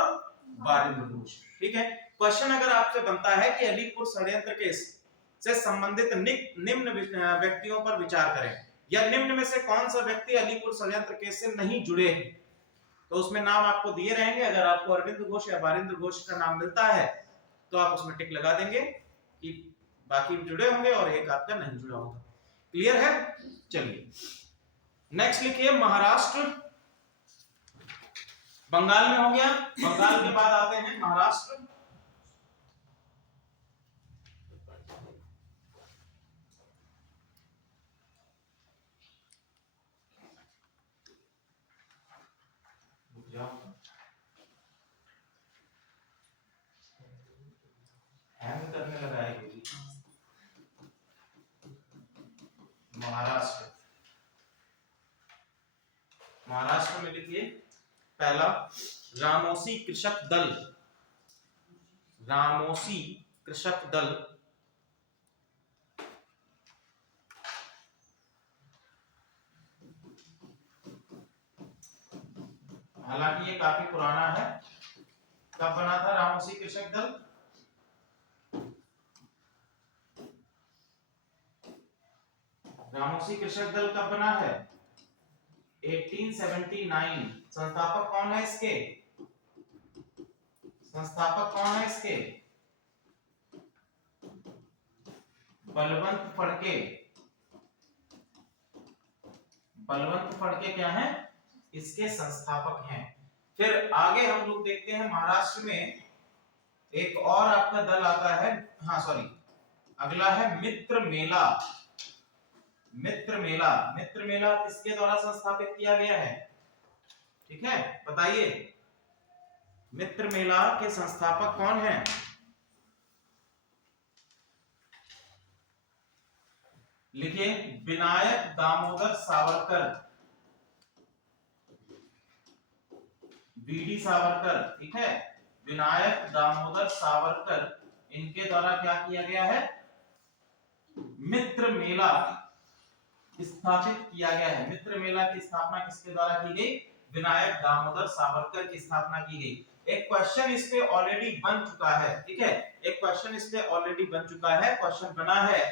बारिंद्र घोष। ठीक है, क्वेश्चन अगर आपसे बनता है कि अलीपुर षड्यंत्र केस से संबंधित निम्न व्यक्तियों पर विचार करें, या निम्न में से कौन सा व्यक्ति अलीपुर षड्यंत्र केस से नहीं जुड़े हैं, तो उसमें नाम आपको दिए रहेंगे। अगर आपको अरविंद घोष या बारिंद्र घोष का नाम मिलता है तो आप उसमें टिक लगा देंगे कि बाकी जुड़े होंगे और एक आपका नहीं जुड़ा होगा। क्लियर है? चलिए नेक्स्ट लिखिए महाराष्ट्र। बंगाल में हो गया, बंगाल के बाद आते हैं महाराष्ट्र। हैंग करने लगा है महाराष्ट्र। महाराष्ट्र में लिखिए पहला रामोसी कृषक दल, रामोसी कृषक दल, हालांकि ये काफी पुराना है। कब बना था रामोसी कृषक दल? रामोसी कृषक दल कब बना है? 1879। संस्थापक कौन है इसके? संस्थापक कौन है इसके? बलवंत फड़के। बलवंत फड़के क्या है? इसके संस्थापक हैं। फिर आगे हम लोग देखते हैं महाराष्ट्र में एक और आपका दल आता है, हाँ सॉरी, अगला है मित्र मेला। मित्र मेला, मित्र मेला किसके द्वारा संस्थापित किया गया है? ठीक है, बताइए मित्र मेला के संस्थापक कौन हैं? लिखिए विनायक दामोदर सावरकर, बीडी सावरकर। ठीक है, विनायक दामोदर सावरकर, इनके द्वारा क्या किया गया है? मित्र मेला स्थापित किया गया है। मित्र मेला की स्थापना किसके द्वारा की गई? विनायक दामोदर सावरकर की स्थापना की गई। एक क्वेश्चन इस पे ऑलरेडी बन चुका है, ठीक है, एक क्वेश्चन इस पे ऑलरेडी बन चुका है। क्वेश्चन बना है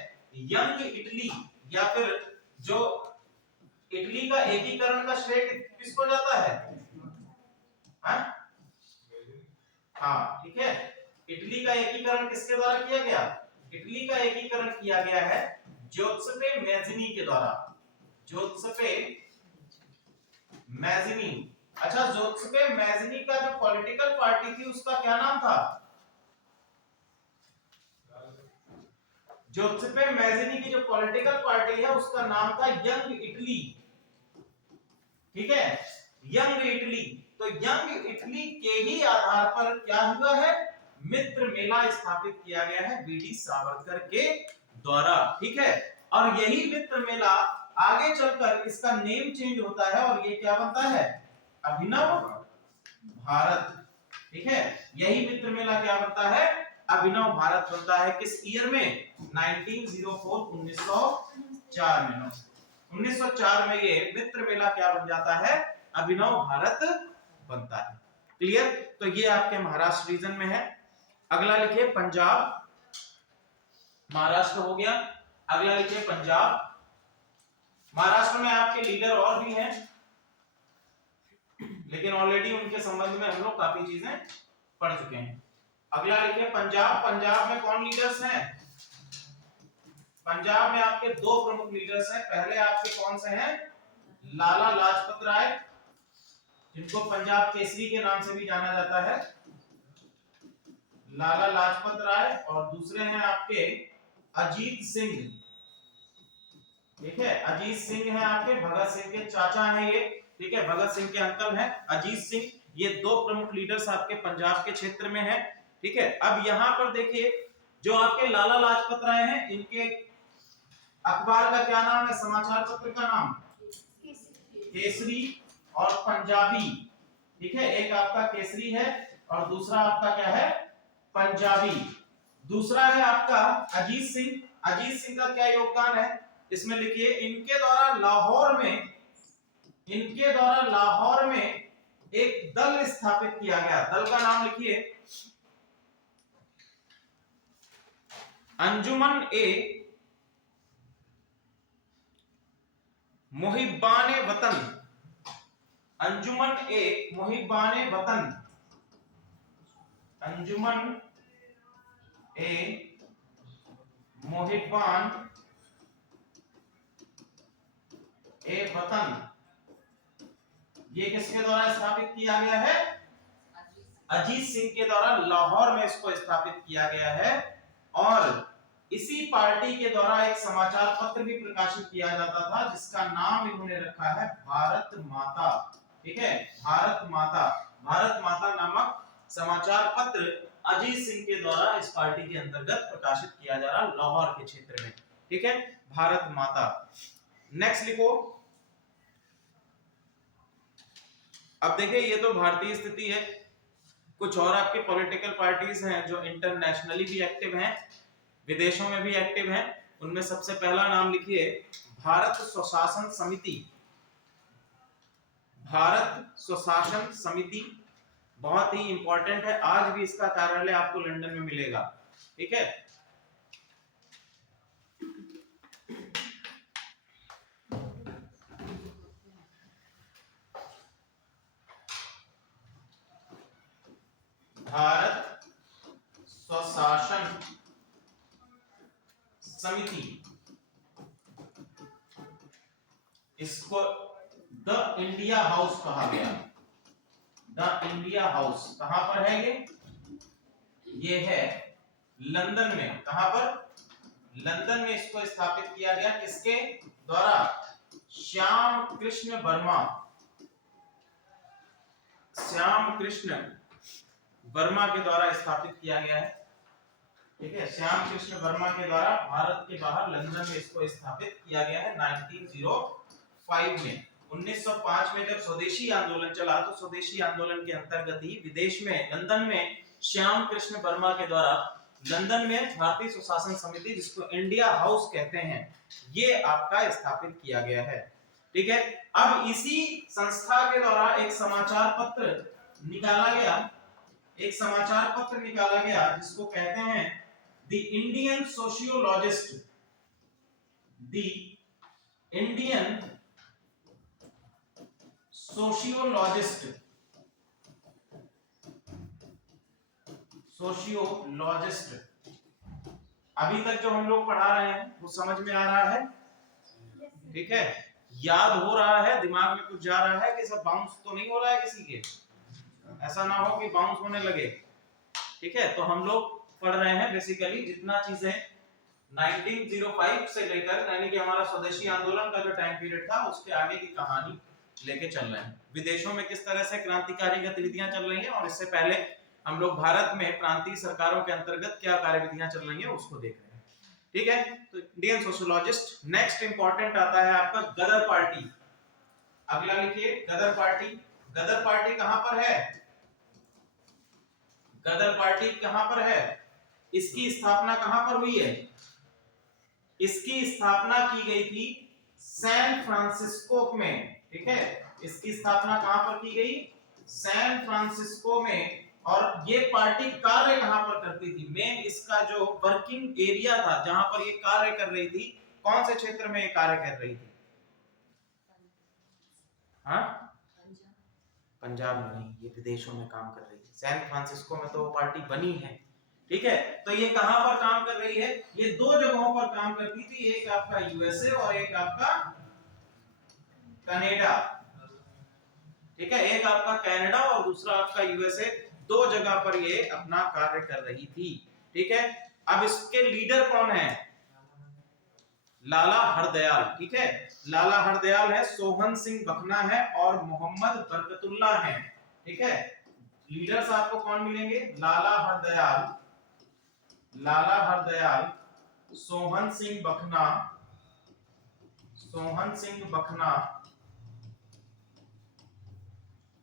यंग इटली, या फिर जो इटली का एकीकरण का श्रेय किसको जाता है? हाँ ठीक है, इटली का एकीकरण किसके द्वारा किया गया? इटली का एकीकरण किया गया है जोसेफे मैज़िनी के द्वारा। जोसेफे मैज़िनी। अच्छा, जोसेफे मैज़िनी का जो पॉलिटिकल पार्टी थी उसका क्या नाम था? जोसेफे मैज़िनी की जो पॉलिटिकल पार्टी है उसका नाम था यंग इटली। ठीक है, यंग इटली। तो यंग इटली के ही आधार पर क्या हुआ है? मित्र मेला स्थापित किया गया है बीडी सावरकर के द्वारा। ठीक है, और यही मित्र मेला आगे चलकर इसका नेम चेंज होता है और ये क्या बनता है? अभिनव भारत। ठीक है, यही मित्र मेला क्या बनता है? अभिनव भारत बनता है। किस ईयर में? 1904, 1904 में। 1904 में ये मित्र मेला क्या बन जाता है? अभिनव भारत बनता है। क्लियर? तो ये आपके महाराष्ट्र रीजन में है। अगला लिखिए पंजाब। महाराष्ट्र हो गया, अगला लिखिए पंजाब। महाराष्ट्र में आपके लीडर और भी हैं, लेकिन ऑलरेडी उनके संबंध में हम लोग काफी चीजें पढ़ चुके हैं। अगला लिखिए पंजाब। पंजाब में कौन लीडर्स हैं? पंजाब में आपके दो प्रमुख लीडर्स हैं। पहले आपके कौन से हैं? लाला लाजपत राय, जिनको पंजाब केसरी के नाम से भी जाना जाता है। लाला लाजपत राय और दूसरे हैं आपके अजीत सिंह। ठीक है, अजीत सिंह है आपके भगत सिंह के चाचा हैं ये। ठीक है, भगत सिंह के अंकल हैं अजीत सिंह। ये दो प्रमुख लीडर्स आपके पंजाब के क्षेत्र में हैं। ठीक है, अब यहां पर देखिए जो आपके लाला लाजपत राय हैं, इनके अखबार का क्या नाम है, समाचार पत्र का नाम केसरी और पंजाबी। ठीक है, एक आपका केसरी है और दूसरा आपका क्या है, पंजाबी। दूसरा है आपका अजीत सिंह। अजीत सिंह का क्या योगदान है इसमें लिखिए, इनके द्वारा लाहौर में एक दल स्थापित किया गया। दल का नाम लिखिए अंजुमन ए मुहिब्बाने वतन। अंजुमन ए मुहिब्बाने वतन। अंजुमन ए मुहिब्बान ए वतन। ये किसके द्वारा स्थापित किया गया है, अजीत सिंह के द्वारा लाहौर में इसको स्थापित किया गया है। और इसी पार्टी के द्वारा एक समाचार पत्र भी प्रकाशित किया जाता था जिसका नाम इन्होंने रखा है भारत माता। ठीक है, भारत माता। भारत माता नामक समाचार पत्र अजीत सिंह के द्वारा इस पार्टी के अंतर्गत प्रकाशित किया जा रहा लाहौर के क्षेत्र में। ठीक है, भारत माता। नेक्स्ट लिखो। अब देखिए ये तो भारतीय स्थिति है, कुछ और आपके पॉलिटिकल पार्टीज हैं जो इंटरनेशनली भी एक्टिव हैं, विदेशों में भी एक्टिव हैं। उनमें सबसे पहला नाम लिखिए भारत स्वशासन समिति। भारत स्वशासन समिति बहुत ही इंपॉर्टेंट है, आज भी इसका कार्यालय आपको लंदन में मिलेगा। ठीक है, भारत स्वशासन समिति, इसको द इंडिया हाउस कहा गया। द इंडिया हाउस कहां पर है ये है लंदन में। कहां पर, लंदन में इसको स्थापित किया गया। किसके द्वारा, श्याम कृष्ण वर्मा। श्याम कृष्ण वर्मा के द्वारा स्थापित किया गया है। ठीक है, श्याम कृष्ण वर्मा के द्वारा भारत के बाहर लंदन में इसको स्थापित किया गया है 1905 में। 1905 में जब स्वदेशी आंदोलन चला तो स्वदेशी आंदोलन के अंतर्गत ही विदेश में लंदन में श्याम कृष्ण वर्मा के द्वारा लंदन में भारतीय स्वशासन समिति, जिसको इंडिया हाउस कहते हैं, ये आपका स्थापित किया गया है। ठीक है, अब इसी संस्था के द्वारा एक समाचार पत्र निकाला गया। एक समाचार पत्र निकाला गया जिसको कहते हैं the Indian sociologist. The Indian sociologist. Sociologist. अभी तक जो हम लोग पढ़ा रहे हैं वो समझ में आ रहा है? ठीक है, याद हो रहा है, दिमाग में कुछ जा रहा है कि सब बाउंस तो नहीं हो रहा है किसी के, ऐसा ना हो कि बाउंस होने लगे। ठीक है, तो हम लोग पढ़ रहे हैं बेसिकली जितना चीजें 1905 से लेकर, यानी कि हमारा स्वदेशी आंदोलन का जो टाइम पीरियड था उसके आगे की कहानी लेके चल रहे हैं। विदेशों में किस तरह से क्रांतिकारी गतिविधियां चल रही हैं और इससे पहले हम लोग भारत में प्रांतीय सरकारों के अंतर्गत क्या कार्यविधियां चल रही हैं उसको देख रहे हैं। ठीक है, तो इंडियन सोशियोलॉजिस्ट। नेक्स्ट इंपॉर्टेंट आता है आपका गदर पार्टी। अगला लिखिए गदर पार्टी। गदर पार्टी कहां पर है, गदर पार्टी कहां पर है, इसकी स्थापना कहां पर हुई है? इसकी स्थापना की गई थी सैन फ्रांसिस्को में। ठीक है, इसकी स्थापना कहां पर की गई? सैन फ्रांसिस्को में। और ये पार्टी कार्य कहां पर करती थी? मेन इसका जो वर्किंग एरिया था जहां पर ये कार्य कर रही थी, कौन से क्षेत्र में ये कार्य कर रही थी? हाँ, पंजाब में नहीं, ये विदेशों में काम कर रही थी। सैन फ्रांसिस्को में तो वो पार्टी बनी है। ठीक है, तो ये कहां पर काम कर रही है? ये दो जगहों पर काम करती थी, एक आपका यूएसए और एक आपका कनाडा। ठीक है, एक आपका कनाडा और दूसरा आपका यूएसए। दो जगह पर ये अपना कार्य कर रही थी। ठीक है, अब इसके लीडर कौन है? लाला हरदयाल। ठीक है, लाला हरदयाल है, सोहन सिंह बखना है और मोहम्मद बरकतुल्लाह है। ठीक है, लीडर्स आपको कौन मिलेंगे? लाला हरदयाल, सोहन सिंह बखना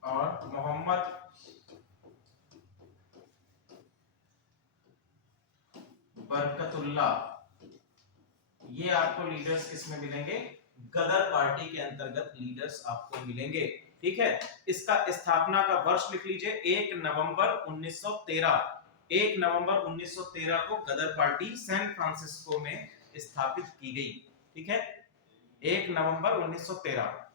और मोहम्मद बरकतुल्लाह। ये आपको लीडर्स किसमें मिलेंगे? गदर पार्टी के अंतर्गत लीडर्स आपको मिलेंगे। ठीक है, इसका स्थापना का वर्ष लिख लीजिए 1 नवंबर 1913। 1 नवंबर 1913 को गदर पार्टी सैन फ्रांसिस्को में स्थापित की गई। ठीक है, 1 नवंबर 1913।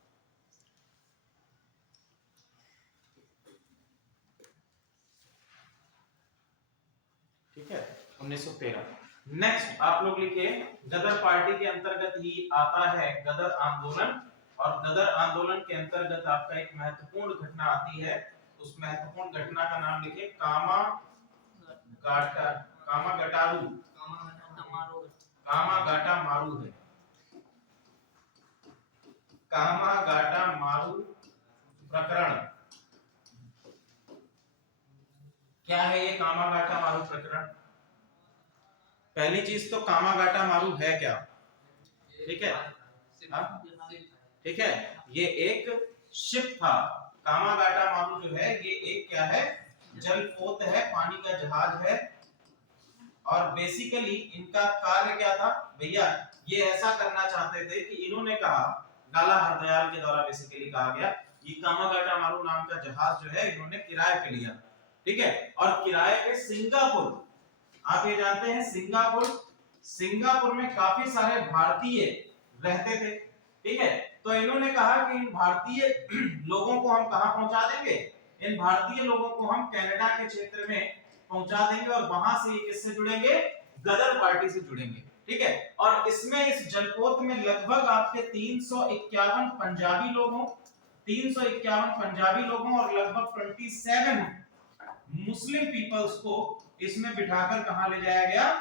ठीक है, 1913। नेक्स्ट आप लोग लिखिए, गदर पार्टी के अंतर्गत ही आता है गदर आंदोलन, और गदर आंदोलन के अंतर्गत आपका एक महत्वपूर्ण घटना आती है। उस महत्वपूर्ण घटना का नाम लिखिए कामागाटा मारू है। कामागाटा मारू प्रकरण। क्या है ये कामागाटा मारू प्रकरण? पहली चीज तो कामागाटा मारू है क्या? ठीक है, ठीक है, ये एक शिप था। कामागाटा मारू जो है ये एक क्या है? जलपोत है, पानी का जहाज है। और बेसिकली इनका कार्य क्या था भैया? ये ऐसा करना चाहते थे कि इन्होंने कहा, लाला हरदयाल के द्वारा बेसिकली कहा गया, ये कामागाटा मारू नाम का जहाज जो है इन्होंने किराए पे लिया। ठीक है, और किराए पे सिंगापुर, आप ये जानते हैं सिंगापुर में काफी सारे भारतीय रहते थे। ठीक है, तो इन्होंने कहा कि इन भारतीय लोगों को हम कहां पहुंचा देंगे? इन भारतीय लोगों को हम कनाडा के क्षेत्र में पहुंचा देंगे और वहां से ये किससे जुड़ेंगे? गदर पार्टी से जुड़ेंगे। ठीक है, और इसमें इस जलपोत में लगभग आपके 351 पंजाबी लोगों और लगभग 27 मुस्लिम पीपल्स को इसमें बिठाकर कहां ले जाया गया?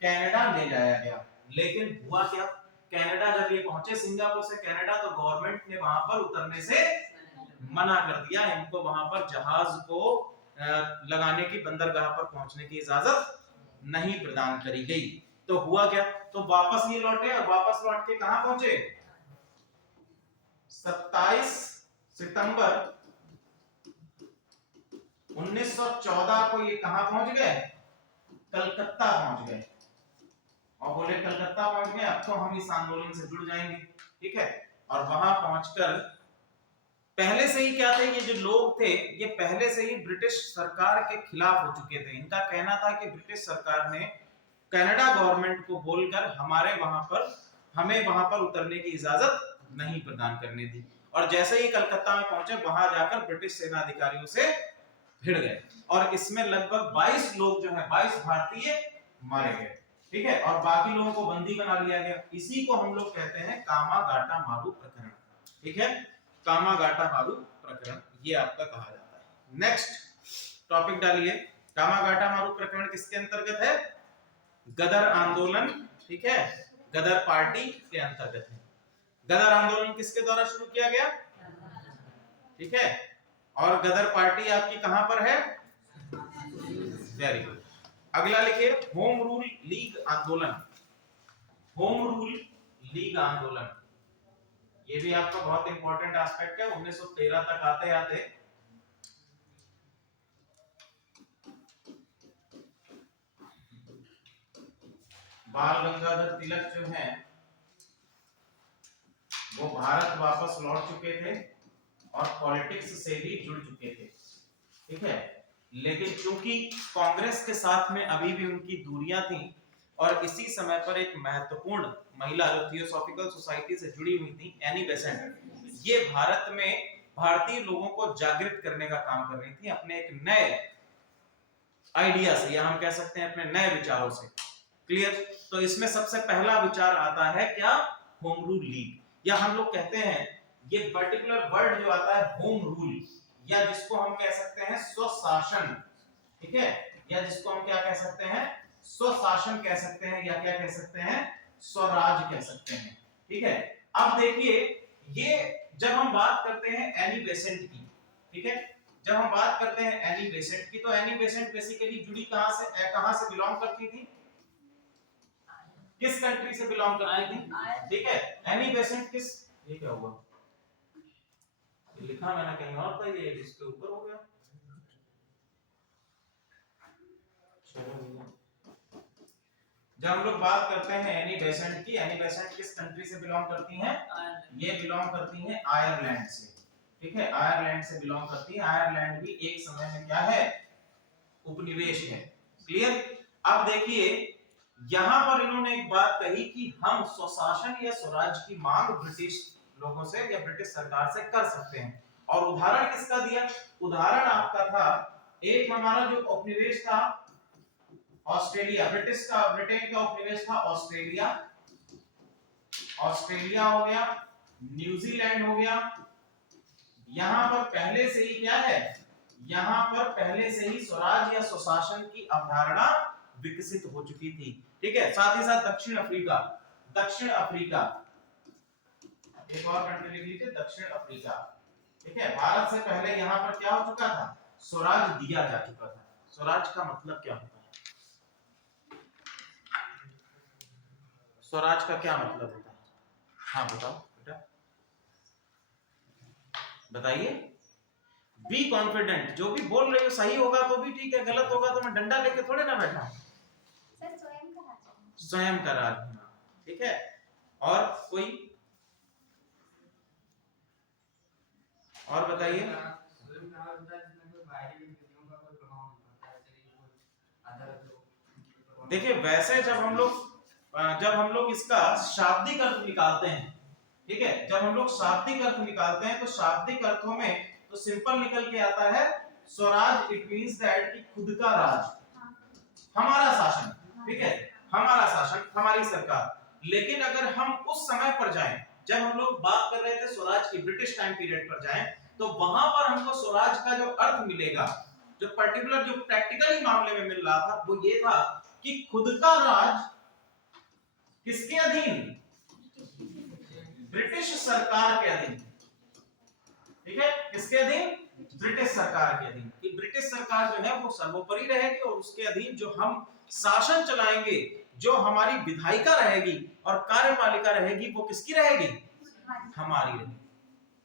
कनाडा ले जाया गया। लेकिन हुआ क्या? कनाडा जब ये पहुंचे सिंगापुर से कनाडा, तो गवर्नमेंट ने वहां पर उतरने से मना कर दिया। इनको वहां पर जहाज को लगाने की, बंदरगाह पर पहुंचने की इजाजत नहीं प्रदान करी गई। तो हुआ क्या? तो वापस ये लौटे, और वापस लौट के कहां पहुंचे? 27 सितंबर 1914 को ये कहां पहुंच गए? कलकत्ता पहुंच गए। और बोले कलकत्ता पहुंच गए, अब तो हम इस आंदोलन से जुड़ जाएंगे। ठीक है, और वहां पहुंचकर पहले से ही क्या थे, ये जो लोग थे ये पहले से ही ब्रिटिश सरकार के खिलाफ हो चुके थे। इनका कहना था कि ब्रिटिश सरकार ने कनाडा गवर्नमेंट को बोलकर हमें वहां पर उतरने की इजाजत नहीं प्रदान करने दी। और जैसे ही कलकत्ता में पहुंचे, वहां जाकर ब्रिटिश सेना अधिकारियों से भिड़ गए, और इसमें लगभग 22 लोग जो है, 22 भारतीय मारे गए। ठीक है, और बाकी लोगों को बंदी बना लिया गया। इसी को हम लोग कहते हैं कामागाटा मारू प्रकरण। ठीक है, कामागाटा मारू प्रकरण ये आपका कहा जाता है। नेक्स्ट टॉपिक डालिए, कामागाटा मारू प्रकरण किसके अंतर्गत है? गदर आंदोलन। ठीक है, गदर पार्टी के अंतर्गत है। गदर आंदोलन किसके द्वारा शुरू किया गया? ठीक है, और गदर पार्टी आपकी कहां पर है? Very good. अगला लिखिए, होम रूल लीग आंदोलन। होम रूल लीग आंदोलन ये भी आपका बहुत इंपॉर्टेंट एस्पेक्ट है। 1913 तक आते आते बाल गंगाधर तिलक जो हैं वो भारत वापस लौट चुके थे और पॉलिटिक्स से भी जुड़ चुके थे। ठीक है, लेकिन चूंकि कांग्रेस के साथ में अभी भी उनकी दूरियां थी, और इसी समय पर एक महत्वपूर्ण महिला जो थियोसॉफिकल सोसाइटी से जुड़ी हुई थी, एनी बेसेंट, ये भारत में भारतीय लोगों को जागृत करने का काम कर रही थी अपने एक नए आइडिया से, या हम कह सकते हैं अपने नए विचारों से। क्लियर? तो इसमें सबसे पहला विचार आता है क्या? होम रूल लीग, या हम लोग कहते हैं ये पर्टिकुलर वर्ड जो आता है होम रूल, या जिसको हम कह सकते हैं स्वशासन, ठीक है, या जिसको हम क्या कह सकते हैं, स्वशासन कह सकते हैं, या क्या कह सकते हैं, स्वराज कह सकते हैं, ठीक है। अब देखिए, ये जब हम बात करते हैं एनी बेसेंट की, ठीक है, जब हम बात करते हैं एनी बेसेंट की, तो एनी बेसेंट बेसिकली जुड़ी कहां से बिलोंग करती थी, किस कंट्री से बिलोंग करती थी, ठीक है। एनी बेसेंट किस, ये क्या हुआ, लिखा मैंने कहीं और था, ये इसके ऊपर हो गया, चलो। जब हम लोग बात करते हैं एनी बेसेंट की, एनी बेसेंट किस कंट्री से बिलोंग करती हैं, ये बिलोंग करती हैं आयरलैंड से, ठीक है, आयरलैंड से बिलोंग करती है। आयरलैंड भी एक समय में क्या है, उपनिवेश है, क्लियर। अब देखिए, यहां पर इन्होंने एक बात कही कि हम स्वशासन या स्वराज की मांग ब्रिटिश लोगों से या ब्रिटिश सरकार से कर सकते हैं। और उदाहरण किसका दिया, उदाहरण आपका था, एक हमारा जो उपनिवेश था ऑस्ट्रेलिया, ब्रिटेन का उपनिवेश था ऑस्ट्रेलिया, ऑस्ट्रेलिया हो गया, न्यूजीलैंड हो गया। यहां पर पहले से ही क्या है, यहां पर पहले से ही स्वराज या स्वशासन की अवधारणा विकसित हो चुकी थी, ठीक है। साथ ही साथ दक्षिण अफ्रीका, दक्षिण अफ्रीका, एक और कंट्री लिख लीजिए, दक्षिण अफ्रीका, ठीक है। भारत से पहले यहां पर क्या हो चुका था, स्वराज दिया जा चुका था। स्वराज का मतलब क्या होता है, स्वराज का क्या मतलब होता है, हाँ बताओ बेटा, बताइए। बी कॉन्फिडेंट, जो भी बोल रहे हो सही होगा तो भी ठीक है, गलत होगा तो मैं डंडा लेके थोड़े ना बैठा हूं। सर स्वयं का राज होना, ठीक है। और कोई और बताइए। देखिए, वैसे जब हम लोग इसका शाब्दिक अर्थ निकालते हैं, ठीक है, जब हम लोग शाब्दिक अर्थ निकालते हैं तो शाब्दिक अर्थों में तो सिंपल निकल के आता है स्वराज, इट मींस दैट कि खुद का राज, हमारा शासन, ठीक है, हमारा शासन, हमारी सरकार। लेकिन अगर हम उस समय पर जाएं जब हम लोग बात कर रहे थे स्वराज की, ब्रिटिश टाइम पीरियड पर जाएं, तो वहां पर हमको स्वराज का जो अर्थ मिलेगा, जो पर्टिकुलर जो प्रैक्टिकली मामले में मिल रहा था, वो ये था कि खुद का राज किसके अधीन, ब्रिटिश सरकार के अधीन, ठीक है, किसके अधीन, ब्रिटिश सरकार के अधीन। कि ब्रिटिश सरकार जो है वो सर्वोपरि रहेगी और उसके अधीन जो हम शासन चलाएंगे, जो हमारी विधायिका रहेगी और कार्यपालिका रहेगी, वो किसकी रहेगी, हमारी रहेगी,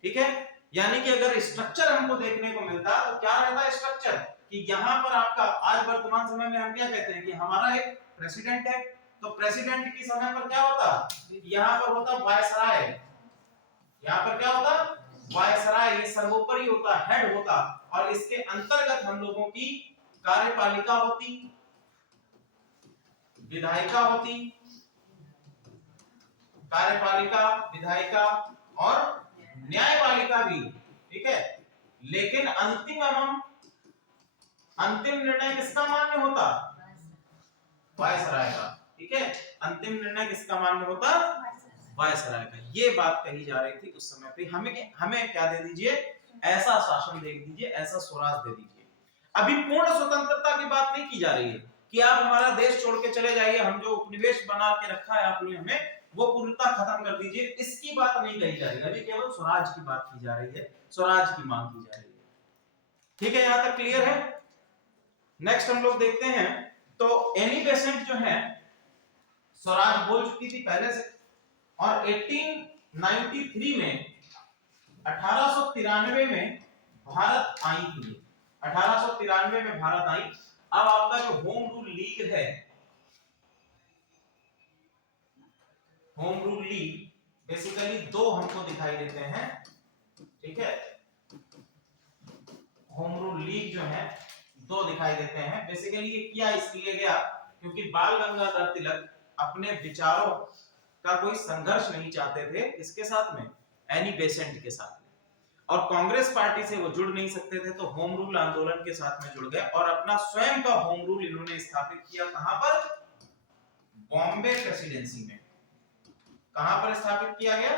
ठीक है। यानी कि अगर स्ट्रक्चर हमको देखने को मिलता तो क्या रहता है स्ट्रक्चर, कि यहाँ पर आपका आज वर्तमान समय में हम क्या कहते हैं कि हमारा एक प्रेसिडेंट है, तो प्रेसिडेंट के समय पर क्या होता, यहाँ पर होता वायसराय, यहाँ पर क्या होता वायसराय, ये सर्वोपरि होता, हेड होता, और इसके अंतर्गत हम लोगों की कार्यपालिका होती, विधायिका होती, कार्यपालिका, विधायिका और न्यायपालिका भी, ठीक है। लेकिन अंतिम निर्णय किसका मान्य होता, वायसराय का, ठीक है। अंतिम निर्णय किसका मान्य होता, वायसराय का। ये बात कही जा रही थी उस समय पे, हमें क्या दे दीजिए, ऐसा शासन दे दीजिए, ऐसा स्वराज दे दीजिए। अभी पूर्ण स्वतंत्रता की बात नहीं की जा रही है कि आप हमारा देश छोड़ के चले जाइए, हम जो उपनिवेश बना के रखा है आपने हमें, वो पूर्णता खत्म कर दीजिए, इसकी बात नहीं कही जा रही है। अभी केवल स्वराज की बात की जा रही है, स्वराज की मांग की जा रही है, ठीक है। यहां तक क्लियर है। नेक्स्ट हम लोग देखते हैं, तो एनी बेसेंट जो है स्वराज बोल चुकी थी पहले से, और 1893 में 1893 में भारत आई थी, 1893 में भारत आई। अब आपका जो होम रूल लीग है, होम रूल लीग बेसिकली दो हमको दिखाई देते हैं, ठीक है। होम रूल लीग जो है दो दिखाई देते हैं। बेसिकली ये किया इसलिए गया क्योंकि बाल गंगाधर तिलक अपने विचारों का कोई संघर्ष नहीं चाहते थे, इसके साथ में एनी बेसेंट के साथ में, और कांग्रेस पार्टी से वो जुड़ नहीं सकते थे, तो होम रूल आंदोलन के साथ में जुड़ गए और अपना स्वयं का होम रूल इन्होंने स्थापित किया। कहां पर, बॉम्बे प्रेसिडेंसी में। कहां पर स्थापित किया गया,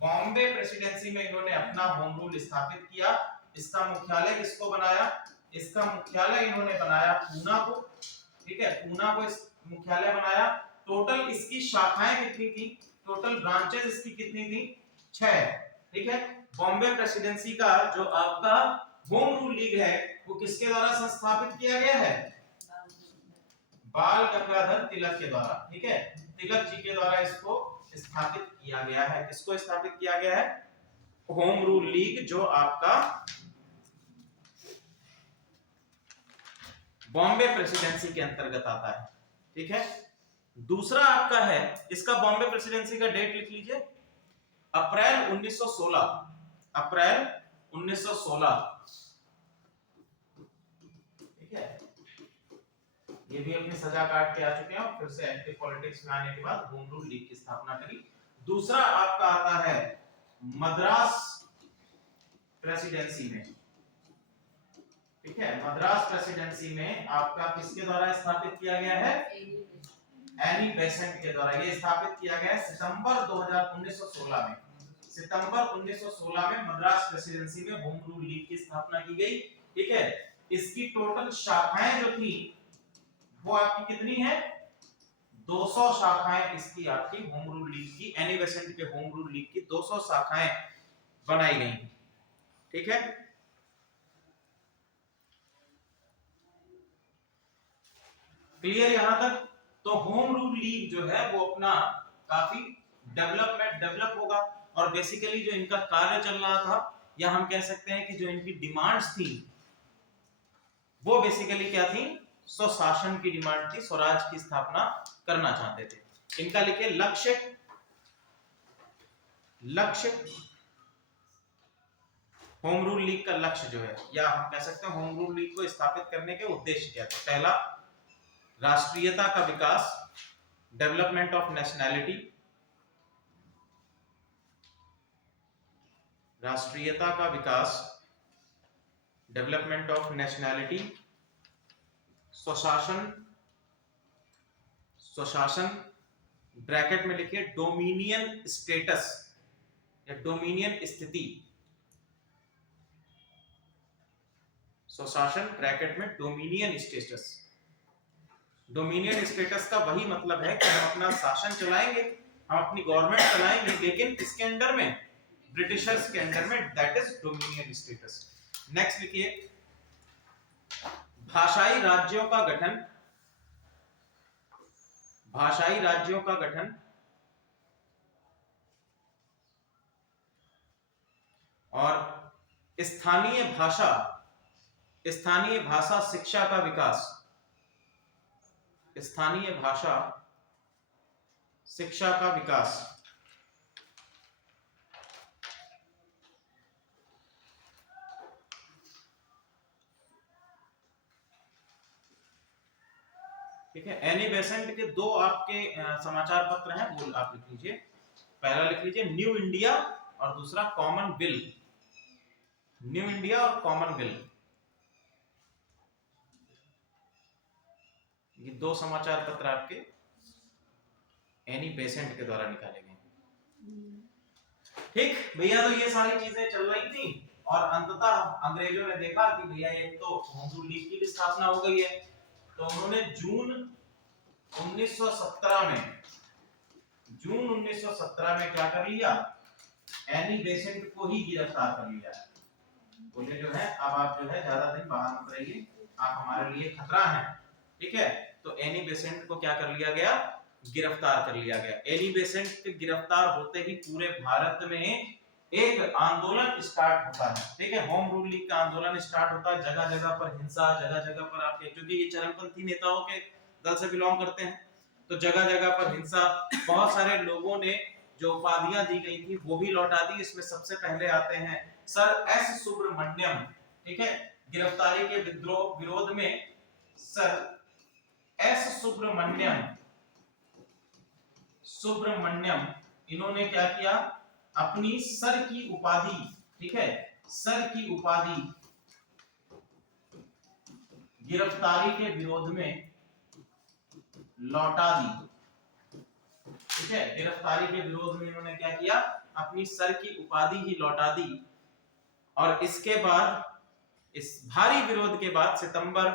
बॉम्बे प्रेसिडेंसी में इन्होंने अपना होम रूल स्थापित किया। इसका मुख्यालय किसको बनाया, इसका मुख्यालय इन्होंने बनाया पूना को, ठीक है, पूना को इस मुख्यालय बनाया। टोटल इसकी शाखाएं कितनी थी, टोटल ब्रांचेस इसकी कितनी थी, 6, ठीक है। बॉम्बे प्रेसिडेंसी का जो आपका होम रूल लीग है वो किसके द्वारा संस्थापित किया गया है, बाल गंगाधर तिलक के द्वारा, ठीक है, तिलक जी के द्वारा इसको स्थापित किया गया है। किसको स्थापित किया गया है, होम रूल लीग, जो आपका बॉम्बे प्रेसिडेंसी के अंतर्गत आता है, ठीक है। दूसरा आपका है, इसका बॉम्बे प्रेसिडेंसी का डेट लिख लीजिए, अप्रैल 1916, अप्रैल 1916, ठीक है। ये भी अपनी सजा काट के आ चुके हैं और फिर से एक्टिव पॉलिटिक्स में आने के बाद होम रूल लीग की स्थापना करी। दूसरा आपका आता है मद्रास प्रेसिडेंसी में, ठीक है, मद्रास प्रेसिडेंसी में आपका किसके द्वारा स्थापित किया गया है, एनी बेसेंट के द्वारा ये स्थापित किया गया है सितंबर 1916 में, सितंबर 1916 में मद्रास प्रेसिडेंसी में होम रूल लीग की स्थापना की गई, ठीक है। इसकी टोटल शाखाएं जो थी वो आपकी कितनी है, 200 शाखाएं इसकी आपकी होम रूल लीग की, एनी बेसेंट के होम रूल लीग की 200 शाखाएं बनाई गई, ठीक है। क्लियर यहां तक। तो होम रूल लीग जो है वो अपना काफी डेवलप होगा और बेसिकली जो इनका कार्य चल रहा था, या हम कह सकते हैं कि जो इनकी डिमांड्स थी वो बेसिकली क्या थी, स्वशासन की डिमांड थी, स्वराज की स्थापना करना चाहते थे। इनका लिखिए लक्ष्य, होम रूल लीग का लक्ष्य जो है, या हम कह सकते हैं होम रूल लीग को स्थापित करने के उद्देश्य क्या थे। पहला, राष्ट्रीयता का विकास, डेवलपमेंट ऑफ नेशनैलिटी, राष्ट्रीयता का विकास, डेवलपमेंट ऑफ नेशनैलिटी, स्वशासन ब्रैकेट में लिखिए डोमिनियन स्टेटस या डोमिनियन स्थिति, स्वशासन ब्रैकेट में डोमिनियन स्टेटस। डोमिनियन स्टेटस का वही मतलब है कि हम अपना शासन चलाएंगे, हम अपनी गवर्नमेंट चलाएंगे, लेकिन इसके अंडर में, ब्रिटिशर्स के अंडर में, that is dominion status. Next लिखिए भाषाई राज्यों का गठन, भाषाई राज्यों का गठन और स्थानीय भाषा शिक्षा का विकास, स्थानीय भाषा शिक्षा का विकास, ठीक है। एनी बेसेंट के दो आपके समाचार पत्र हैं, वो आप लिख लीजिए। पहला लिख लीजिए न्यू इंडिया और दूसरा कॉमन विल, न्यू इंडिया और कॉमन विल, ये दो समाचार पत्र आपके एनी बेसेंट के द्वारा निकाले गए। ठीक भैया, तो ये सारी चीजें चल रही थी और अंततः अंग्रेजों ने देखा कि भैया ये तो होम रूल लीग की भी स्थापना हो गई है, तो उन्होंने जून 1917 में क्या कर लिया, एनी बेसेंट को ही गिरफ्तार कर लिया। बोले जो है अब आप जो है ज्यादा दिन बाहर मत रहिए, आप हमारे लिए खतरा हैं, ठीक है। तो एनी बेसेंट को क्या कर लिया गया, गिरफ्तार कर लिया गया। एनी बेसेंट के गिरफ्तार होते ही पूरे भारत में एक आंदोलन स्टार्ट होता है, ठीक है। होम रूल लीग का आंदोलन स्टार्ट होता है, जगह जगह पर हिंसा, जगह जगह पर आपके, क्योंकि ये चरमपंथी नेताओं के दल से बिलोंग करते हैं, तो जगह जगह पर हिंसा, बहुत सारे लोगों ने जो उपाधियां दी गई थी वो भी लौटा दी। इसमें सबसे पहले आते हैं सर एस सुब्रमण्यम, ठीक है। गिरफ्तारी के विरोध में सर एस सुब्रमण्यम इन्होंने क्या किया, अपनी सर की उपाधि, ठीक है, सर की उपाधि गिरफ्तारी के विरोध में लौटा दी, ठीक है। गिरफ्तारी के विरोध में इन्होंने क्या किया, अपनी सर की उपाधि ही लौटा दी और इसके बाद इस भारी विरोध के बाद सितंबर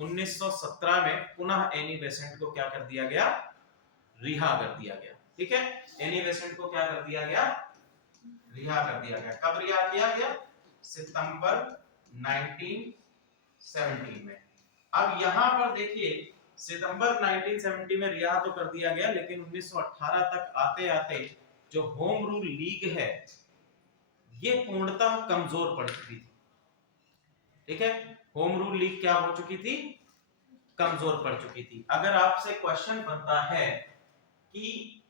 1917 में पुनः एनी बेसेंट को क्या कर दिया गया, रिहा कर दिया गया। ठीक है, एनी बेसेंट को क्या कर दिया गया, रिहा कर दिया गया। कब रिहा किया गया, सितंबर 1917 में। अब यहां पर देखिए सितंबर 1970 में रिहा तो कर दिया गया, लेकिन 1918 तक आते आते जो होम रूल लीग है ये पूर्णतः कमजोर पड़ चुकी थी। ठीक है, होम रूल लीग क्या हो चुकी थी, कमजोर पड़ चुकी थी। अगर आपसे क्वेश्चन बनता है कि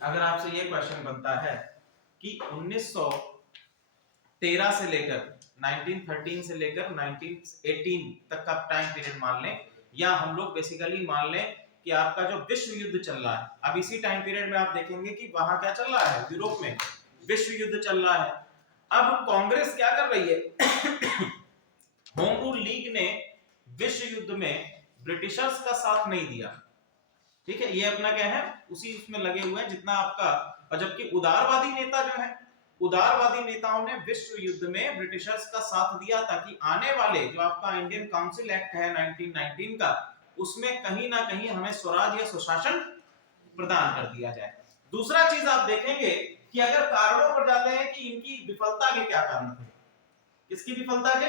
अगर आपसे ये क्वेश्चन बनता है कि 1913 से लेकर 1913 से लेकर 1918 तक का टाइम पीरियड मान लें, या हम लोग बेसिकली मान लें कि आपका जो विश्व युद्ध चल रहा है, अब इसी टाइम पीरियड में आप देखेंगे कि वहां क्या चल रहा है, यूरोप में विश्व युद्ध चल रहा है। अब कांग्रेस क्या कर रही है होम रूल लीग ने विश्व युद्ध में ब्रिटिशर्स का साथ नहीं दिया। ठीक है, ये अपना क्या है, उसी उसमें लगे हुए हैं जितना आपका, और जबकि उदारवादी नेता जो है, उदारवादी नेताओं ने विश्व युद्ध में ब्रिटिशर्स का साथ दिया ताकि आने वाले जो आपका इंडियन काउंसिल एक्ट है 1919 का, उसमें कहीं ना कहीं हमें स्वराज या स्वशासन प्रदान कर दिया जाए। दूसरा चीज आप देखेंगे कि अगर कारणों पर जाते हैं कि इनकी विफलता के क्या कारण थे, किसकी विफलता के,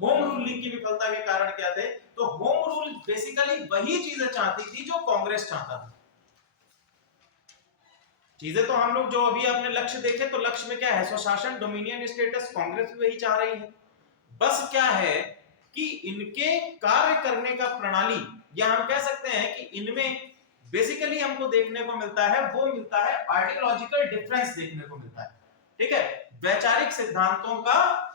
होम रूल लीग की विफलता के कारण क्या थे, तो होम रूल बेसिकली वही चीजें चाहती थी जो कांग्रेस चाहता था। चीजें तो हम लोग जो अभी अपने लक्ष्य देखे तो लक्ष्य में क्या है, स्वशासन, डोमिनियन स्टेटस, कांग्रेस भी वही चाह रही है। बस क्या है कि इनके कार्य करने का प्रणाली, या हम कह सकते हैं कि इनमें बेसिकली हमको देखने को मिलता है, वो मिलता है आइडियोलॉजिकल डिफरेंस देखने को मिलता है। ठीक है, वैचारिक सिद्धांतों का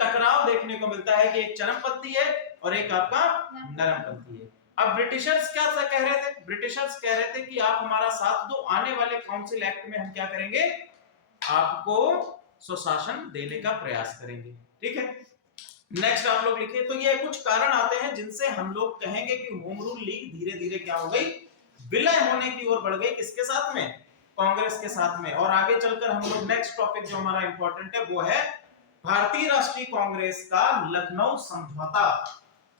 टकराव देखने को मिलता है कि एक चरमपंथी है और एक आपका नरमपंथी है। अब ब्रिटिशर्स क्या कह रहे थे, ब्रिटिशर्स कह रहे थे कि आप हमारा साथ दो, आने वाले काउंसिल एक्ट में हम क्या करेंगे, आपको स्वशासन देने का प्रयास करेंगे। ठीक है, नेक्स्ट आप लोग लिखिए। तो ये कुछ कारण आते हैं जिनसे हम लोग कहेंगे कि होम रूल लीग धीरे धीरे क्या हो गई, विलय होने की ओर बढ़ गई, किसके साथ में, कांग्रेस के साथ में। और आगे चलकर हम लोग नेक्स्ट टॉपिक जो हमारा इंपॉर्टेंट है वो है भारतीय राष्ट्रीय कांग्रेस का लखनऊ समझौता।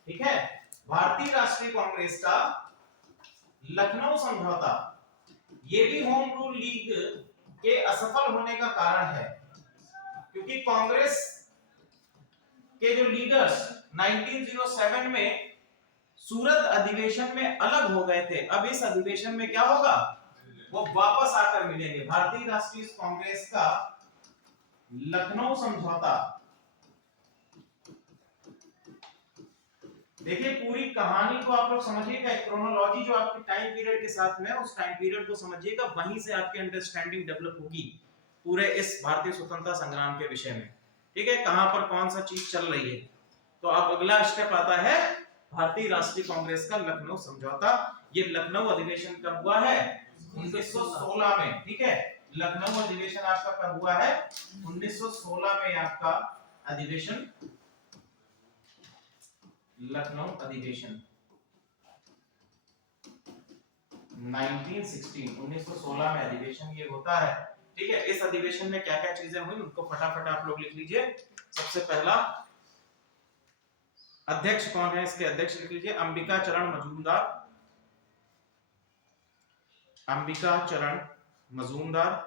ठीक है, भारतीय राष्ट्रीय कांग्रेस का लखनऊ समझौता, ये भी होम रूल लीग के असफल होने का कारण है, क्योंकि कांग्रेस के जो लीडर्स 1907 में सूरत अधिवेशन में अलग हो गए थे, अब इस अधिवेशन में क्या होगा, वो वापस आकर मिलेंगे। भारतीय राष्ट्रीय कांग्रेस का लखनऊ समझौता, देखिए पूरी कहानी को आप लोग समझिएगा, क्रोनोलॉजी जो आपके टाइम पीरियड के साथ में, उस टाइम पीरियड को समझिएगा, वहीं से आपकी अंडरस्टैंडिंग डेवलप होगी पूरे इस भारतीय स्वतंत्रता संग्राम के विषय में। ठीक है, कहां पर कौन सा चीज चल रही है। तो अब अगला स्टेप आता है भारतीय राष्ट्रीय कांग्रेस का लखनऊ समझौता। ये लखनऊ अधिवेशन कब हुआ है, 1916 में। ठीक है, लखनऊ अधिवेशन आपका कब हुआ है, 1916 में आपका अधिवेशन, लखनऊ अधिवेशन 1916 में अधिवेशन ये होता है। ठीक है, इस अधिवेशन में क्या क्या चीजें हुई उनको फटाफट आप लोग लिख लीजिए। सबसे पहला, अध्यक्ष कौन है, इसके अध्यक्ष लिख लीजिए, अंबिका चरण मजूमदार, अंबिका चरण मजूमदार।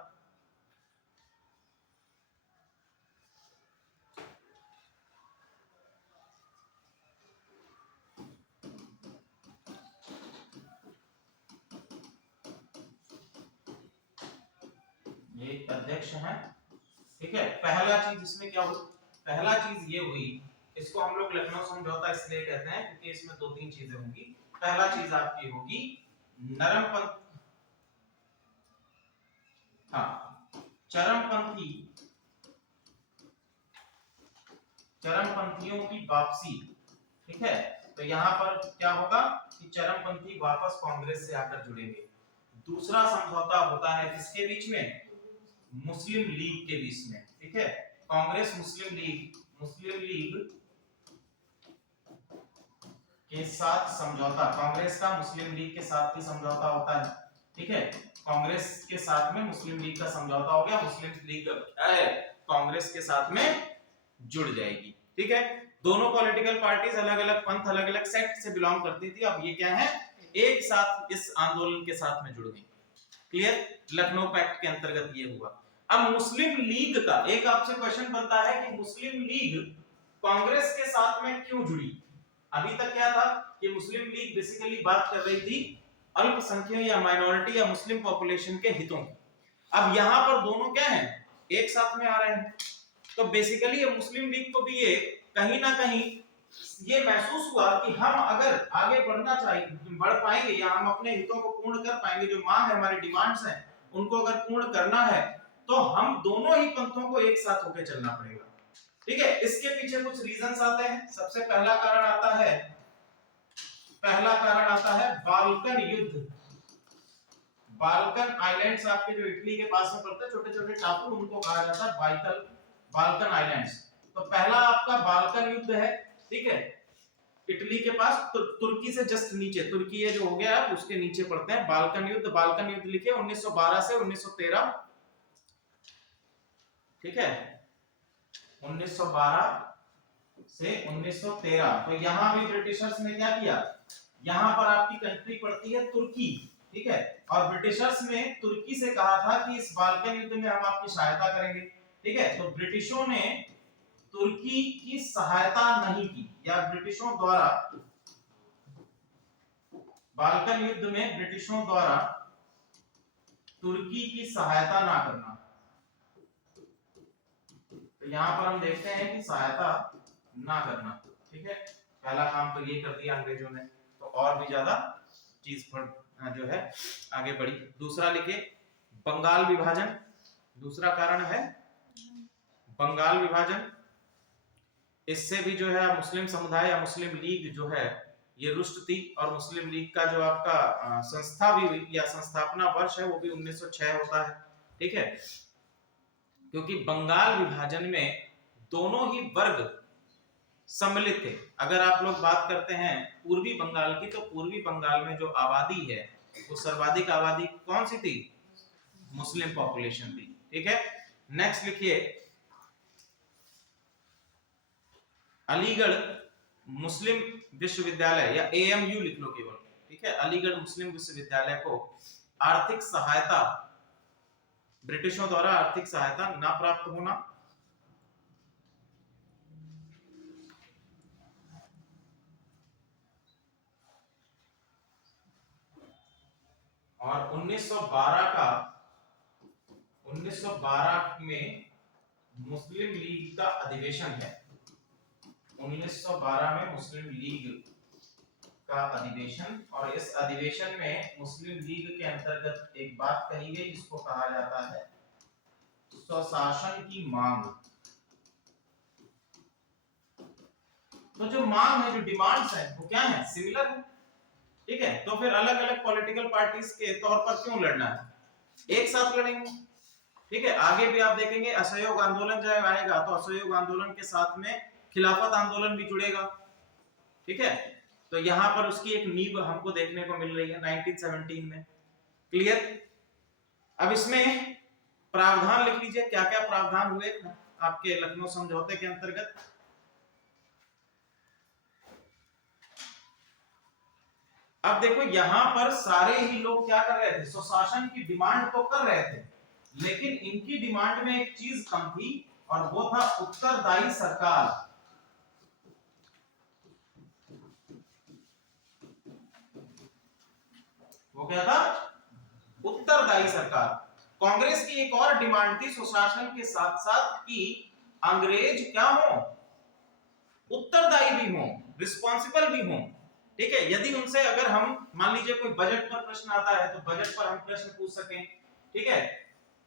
ये अध्यक्ष हैं। ठीक है, पहला चीज इसमें क्या हुई, पहला चीज ये हुई, इसको हम लोग लखनऊ समझौता इसलिए कहते हैं क्योंकि इसमें दो तीन चीजें होंगी। पहला चीज आपकी होगी नरमपंथ, चरमपंथियों की वापसी। ठीक है, तो यहाँ पर क्या होगा कि चरमपंथी वापस कांग्रेस से आकर जुड़ेंगे। दूसरा समझौता होता है किसके बीच में, मुस्लिम लीग के बीच में। ठीक है, कांग्रेस मुस्लिम लीग के साथ समझौता, कांग्रेस का मुस्लिम लीग के साथ भी समझौता होता है। ठीक है, कांग्रेस के साथ में मुस्लिम लीग का समझौता हो गया, मुस्लिम लीग क्या है, कांग्रेस के साथ में जुड़ जाएगी। ठीक है, दोनों पॉलिटिकल पार्टीज अलग अलग पंथ, अलग अलग सेक्ट से बिलोंग करती थी, अब ये क्या है, एक साथ इस आंदोलन के साथ में जुड़ गई। क्लियर, लखनऊ पैक्ट के अंतर्गत ये हुआ। अब मुस्लिम लीग का एक आपसे क्वेश्चन बनता है कि मुस्लिम लीग कांग्रेस के साथ में क्यों जुड़ी। अभी तक क्या था कि मुस्लिम लीग बेसिकली बात कर रही थी अल्पसंख्यक या माइनॉरिटी या मुस्लिम पॉपुलेशन के हितों की। अब यहां पर दोनों क्या है, एक साथ में आ रहे हैं, तो बेसिकली ये मुस्लिम लीग को भी ये कहीं ना कहीं ये महसूस हुआ कि हम अगर आगे बढ़ना चाहिए, बढ़ पाएंगे या हम अपने हितों को पूर्ण कर पाएंगे, जो मांग है, हमारी डिमांड्स हैं, उनको अगर पूर्ण करना है तो हम दोनों ही पंथों को एक साथ होकर चलना पड़ेगा। ठीक है, इसके पीछे कुछ रीजंस आते हैं। सबसे पहला कारण आता है बाल्कन युद्ध। बाल्कन आइलैंड्स आपके जो इटली के पास में पड़ते हैं, छोटे छोटे टापू, उनको कहा जाता है बाल्कन आइलैंड्स। तो पहला आपका बाल्कन युद्ध है। ठीक है, इटली के पास तुर्की से जस्ट नीचे, तुर्की ये जो हो गया है उसके नीचे पड़ते हैं बाल्कन युद्ध। बाल्कन युद्ध लिखिए 1912 से 1913। ठीक है, 1912 से 1913। तो यहां भी ब्रिटिशर्स ने क्या किया, यहां पर आपकी कंट्री पड़ती है तुर्की। ठीक है, और ब्रिटिशर्स ने तुर्की से कहा था कि इस बाल्कन युद्ध में हम आपकी सहायता करेंगे। ठीक है, तो ब्रिटिशों ने तुर्की की सहायता नहीं की, या ब्रिटिशों द्वारा बाल्कन युद्ध में ब्रिटिशों द्वारा तुर्की की सहायता ना करना। तो यहां पर हम देखते हैं कि सहायता ना करना। ठीक है, पहला काम तो ये कर दिया अंग्रेजों ने, तो और भी ज्यादा चीज पर जो है आगे बढ़ी। दूसरा लिखे बंगाल विभाजन। दूसरा कारण है बंगाल विभाजन। इससे भी जो है मुस्लिम समुदाय या मुस्लिम लीग जो है ये रुष्ट थी, और मुस्लिम लीग का जो आपका संस्था भी हुई या संस्थापना वर्ष है वो भी 1906 होता है। ठीक है, क्योंकि बंगाल विभाजन में दोनों ही वर्ग सम्मिलित थे। अगर आप लोग बात करते हैं पूर्वी बंगाल की, तो पूर्वी बंगाल में जो आबादी है वो सर्वाधिक आबादी कौन सी थी, मुस्लिम पॉपुलेशन थी। ठीक है, नेक्स्ट लिखिए अलीगढ़ मुस्लिम विश्वविद्यालय, या एएमयू लिख लो केवल। ठीक है, अलीगढ़ मुस्लिम विश्वविद्यालय को आर्थिक सहायता, ब्रिटिशों द्वारा आर्थिक सहायता ना प्राप्त होना। और 1912 में मुस्लिम लीग का अधिवेशन है। 1912 में मुस्लिम लीग का अधिवेशन, और इस अधिवेशन में मुस्लिम लीग के अंतर्गत एक बात कही गई जिसको कहा जाता है स्वशासन की मांग। तो जो मांग है, जो डिमांड्स है, वो क्या है, सिमिलर है। ठीक है, तो फिर अलग अलग पॉलिटिकल पार्टीज के तौर पर क्यों लड़ना है, एक साथ लड़ेंगे। ठीक है, आगे भी आप देखेंगे असहयोग आंदोलन जब आएगा तो असहयोग आंदोलन के साथ में खिलाफत आंदोलन भी जुड़ेगा। ठीक है, तो यहां पर उसकी एक नींव हमको देखने को मिल रही है 1917 में। क्लियर, अब इसमें प्रावधान लिख लीजिए, क्या क्या प्रावधान हुए आपके लखनऊ समझौते के अंतर्गत। अब देखो यहां पर सारे ही लोग क्या कर रहे थे, स्वशासन की डिमांड तो कर रहे थे, लेकिन इनकी डिमांड में एक चीज कम थी, और वो था उत्तरदायी सरकार। वो क्या था, उत्तरदायी सरकार। कांग्रेस की एक और डिमांड थी स्वशासन के साथ साथ कि अंग्रेज क्या हो, उत्तरदायी भी हो, रिस्पॉन्सिबल भी हो। ठीक है, यदि उनसे अगर हम मान लीजिए कोई बजट पर प्रश्न आता है तो बजट पर हम प्रश्न पूछ सकें। ठीक है,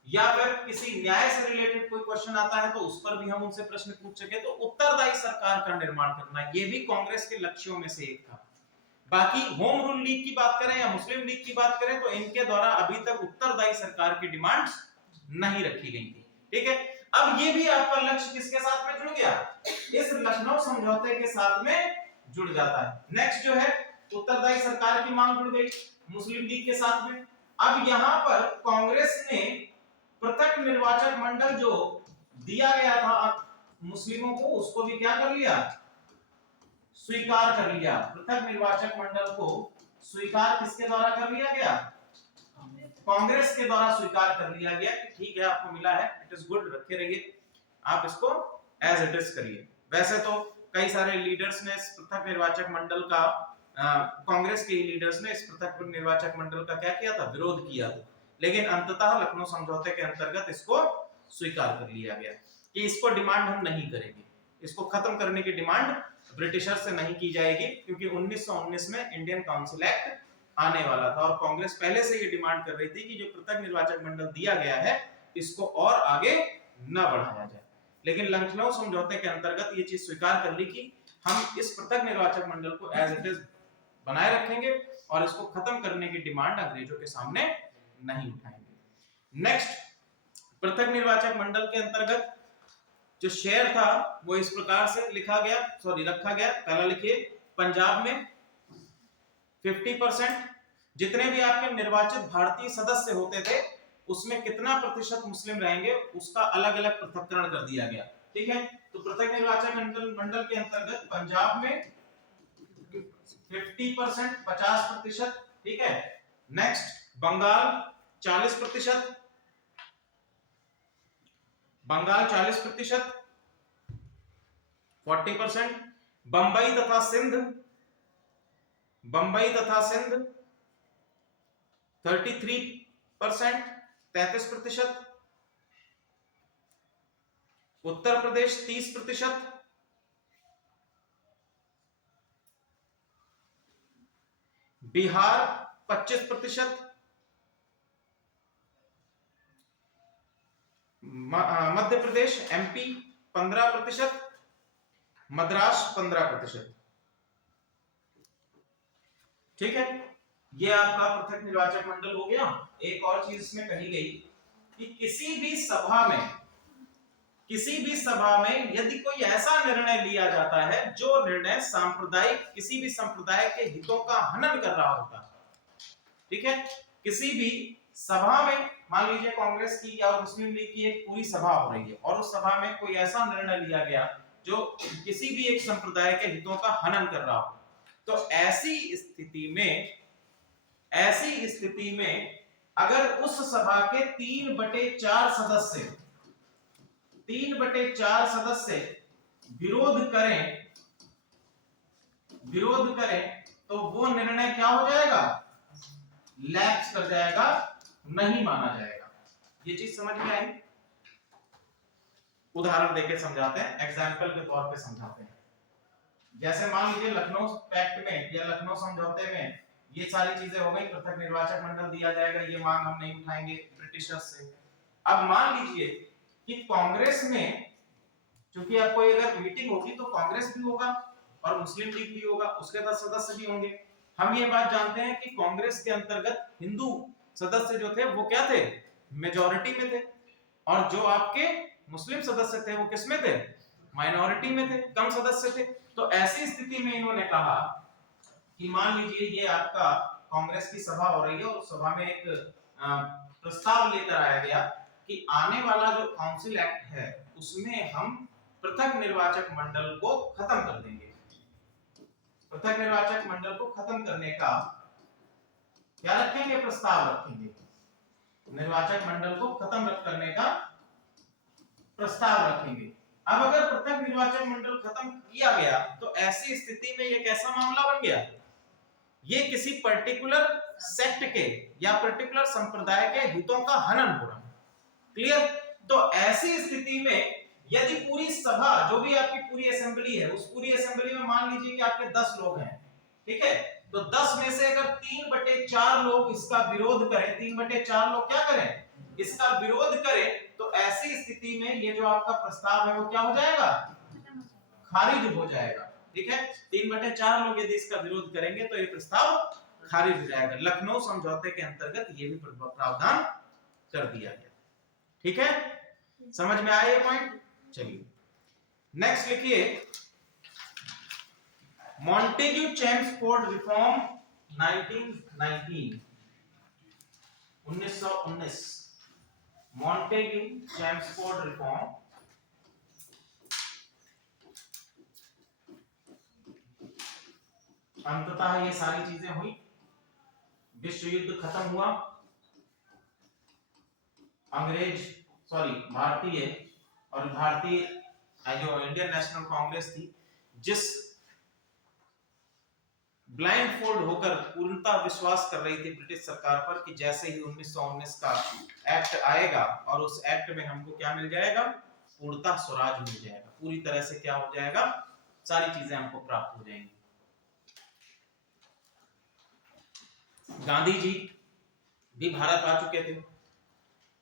या फिर किसी न्याय से रिलेटेड कोई क्वेश्चन आता है तो उस पर भी हम उनसे प्रश्न पूछ सके। तो उत्तरदायी सरकार का निर्माण करना, ये भी कांग्रेस के लक्ष्यों में से एक था। बाकी होम रूल लीग की बात करें या मुस्लिम लीग की बात करें तो इनके द्वारा अभी तक उत्तरदायी सरकार की डिमांड्स नहीं रखी गई थी। ठीक है, अब ये भी आपका लक्ष्य किसके साथ में जुड़ गया, इस लखनऊ समझौते के साथ में जुड़ जाता है। नेक्स्ट जो है उत्तरदायी सरकार की मांग जुड़ गई मुस्लिम लीग के साथ में। अब यहां पर कांग्रेस ने पृथक निर्वाचक मंडल जो दिया गया था मुस्लिमों को, उसको भी क्या कर लिया, स्वीकार कर लिया। पृथक निर्वाचक मंडल को स्वीकार किसके द्वारा कर लिया गया, कांग्रेस के द्वारा स्वीकार कर लिया गया कि ठीक है आपको मिला है, इट इज गुड, रखे रहिए, आप इसको एज इट इज करिए। वैसे तो कई सारे लीडर्स ने इस पृथक निर्वाचक मंडल का कांग्रेस के लीडर्स ने इस पृथक निर्वाचक मंडल का क्या किया था, विरोध किया था, लेकिन अंततः लखनऊ समझौते के अंतर्गत इसको स्वीकार कर लिया गया कि इसको डिमांड हम नहीं करेंगे, इसको खत्म करने की डिमांड ब्रिटिशर से नहीं की जाएगी, क्योंकि 1919 में इंडियन काउंसिल एक्ट आने वाला था और कांग्रेस पहले से ये डिमांड कर रही थी कि जो पृथक निर्वाचक मंडल दिया गया है इसको और आगे न बढ़ाया जाए। लेकिन लखनऊ समझौते के अंतर्गत ये चीज स्वीकार कर ली कि हम इस पृथक निर्वाचक मंडल को एज इट इज बनाए रखेंगे और इसको खत्म करने की डिमांड अंग्रेजों के सामने नहीं उठाएंगे। नेक्स्ट, पृथक निर्वाचक मंडल के अंतर्गत जो शेयर था वो इस प्रकार से रखा गया। पहला लिखिए, पंजाब में 50%, जितने भी आपके निर्वाचित भारतीय सदस्य होते थे उसमें कितना प्रतिशत मुस्लिम रहेंगे उसका अलग अलग पृथक्करण कर दिया गया। ठीक है, तो पृथक निर्वाचक मंडल के अंतर्गत पंजाब में 50%, 50%, ठीक है। नेक्स्ट, बंगाल 40%, बंगाल 40%, 40%, बंबई तथा सिंध 33%, 33%, उत्तर प्रदेश 30%, बिहार 25%, मध्य प्रदेश एमपी 15%, मद्रास 15%। ठीक है, ये आपका पृथक निर्वाचक मंडल हो गया। एक और चीज इसमें कही गई कि किसी भी सभा में यदि कोई ऐसा निर्णय लिया जाता है जो निर्णय सांप्रदायिक किसी भी संप्रदाय के हितों का हनन कर रहा होता है, ठीक है, किसी भी सभा में मान लीजिए कांग्रेस की या मुस्लिम लीग की एक पूरी सभा हो रही है और उस सभा में कोई ऐसा निर्णय लिया गया जो किसी भी एक संप्रदाय के हितों का हनन कर रहा हो, तो ऐसी स्थिति में अगर उस सभा के 3/4 सदस्य विरोध करें तो वो निर्णय क्या हो जाएगा, लैप्स कर जाएगा, नहीं माना जाएगा। ये चीज समझ में आई? उदाहरण देके समझाते हैं, एग्जाम्पल के तौर पे समझाते हैं। जैसे मान लीजिए लखनऊ पैक्ट में या लखनऊ समझौते में ये सारी चीजें हो गई, पृथक निर्वाचक मंडल दिया जाएगा, ये मांग हम नहीं उठाएंगे ब्रिटिशर्स से। अब मान लीजिए कि कांग्रेस में, क्योंकि आपको अगर मीटिंग होगी तो कांग्रेस भी होगा और मुस्लिम लीग भी होगा, उसके 10 सदस्य भी होंगे। हम ये बात जानते हैं कि कांग्रेस के अंतर्गत हिंदू सदस्य जो थे वो क्या थे, मेजॉरिटी में थे, और जो आपके मुस्लिम सदस्य थे वो किसमें थे, माइनॉरिटी में थे, कम सदस्य थे। तो ऐसी स्थिति में इन्होंने कहा कि मान लीजिए ये आपका कांग्रेस की सभा हो रही है और सभा में एक प्रस्ताव लेकर आया गया कि आने वाला जो काउंसिल एक्ट है उसमें हम पृथक निर्वाचक मंडल को खत्म कर देंगे। पृथक निर्वाचक मंडल को खत्म करने का क्या रखेंगे, प्रस्ताव रखेंगे, निर्वाचक मंडल को खत्म करने का प्रस्ताव रखेंगे। अब अगर पृथक निर्वाचक मंडल खत्म किया गया तो ऐसी स्थिति में ये कैसा मामला बन गया, ये किसी पर्टिकुलर सेक्ट के या पर्टिकुलर संप्रदाय के हितों का हनन हो रहा है। क्लियर? तो ऐसी स्थिति में यदि पूरी सभा, जो भी आपकी पूरी असेंबली है, उस पूरी असेंबली में मान लीजिए कि आपके 10 लोग हैं, ठीक है, तो 10 में से अगर 3/4 लोग इसका विरोध करें, 3/4 लोग क्या करें, इसका विरोध करें, तो ऐसी स्थिति में ये जो आपका प्रस्ताव है वो क्या हो जाएगा, खारिज हो जाएगा। ठीक है, 3/4 लोग यदि इसका विरोध करेंगे तो ये प्रस्ताव खारिज हो जाएगा। लखनऊ समझौते के अंतर्गत ये भी प्रावधान कर दिया गया। ठीक है, समझ में आया ये पॉइंट? चलिए नेक्स्ट लिखिए, Montagu Chelmsford reform 1919। 1919 Montagu Chelmsford reform, अंततः ये सारी चीजें हुई, विश्व युद्ध खत्म हुआ, भारतीय जो इंडियन नेशनल कांग्रेस थी, जिस ब्लाइंड फोल्ड होकर पूर्णतः विश्वास कर रही थी ब्रिटिश सरकार पर कि जैसे ही 1919 का एक्ट आएगा और उस एक्ट में हमको क्या मिल जाएगा, पूर्णतः स्वराज मिल जाएगा, पूरी तरह से क्या हो जाएगा, सारी चीजें हमको प्राप्त हो जाएंगी। गांधी जी भी भारत आ चुके थे,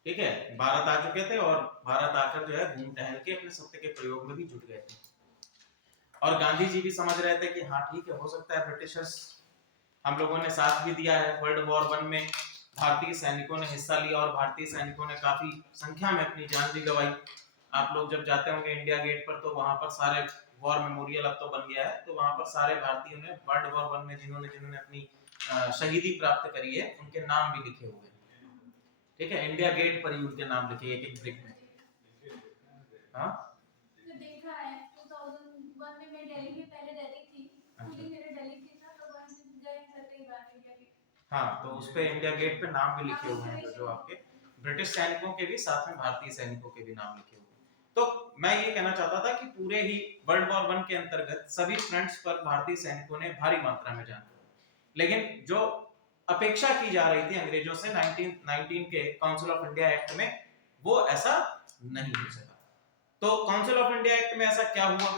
ठीक है, भारत आ चुके थे और भारत आकर जो है घूम टहल के अपने सत्य के प्रयोग में भी जुट गए थे। और गांधी जी भी समझ रहे थे कि हाँ ठीक है, हो सकता है ब्रिटिशर्स, हम लोगों ने साथ भी दिया है, वर्ल्ड वॉर 1 में भारतीय सैनिकों ने हिस्सा लिया और भारतीय सैनिकों ने काफी संख्या में अपनी जान भी गंवाई। आप लोग जब जाते होंगे इंडिया गेट पर तो वहां पर सारे वॉर मेमोरियल अब तो बन गया है, तो वहां पर सारे भारतीयों ने वर्ल्ड वॉर 1 में जिन्होंने अपनी शहीदी प्राप्त करी है उनके नाम भी लिखे हुए हैं, ठीक है, इंडिया गेट पर ही उनके नाम लिखे एक एक ब्रिक में। हाँ देखा है 2001 में मैं दिल्ली में पहले रहती थी, पूरी मेरे दिल्ली की था, तो वहां से गए करते बात इंडिया गेट। हाँ, तो उस पे इंडिया गेट पे नाम भी लिखे हुए हैं, जो आपके ब्रिटिश सैनिकों के भी, साथ में भारतीय सैनिकों के भी नाम लिखे हुए हैं। तो मैं ये कहना चाहता था कि पूरे ही वर्ल्ड वॉर 1 के अंतर्गत सभी फ्रंट्स पर भारतीय सैनिकों ने भारी मात्रा में जान गंवाई, लेकिन जो अपेक्षा की जा रही थी अंग्रेजों से 1919 के काउंसिल ऑफ इंडिया एक्ट में, वो ऐसा नहीं हो सका। तो काउंसिल ऑफ इंडिया एक्ट में ऐसा क्या हुआ,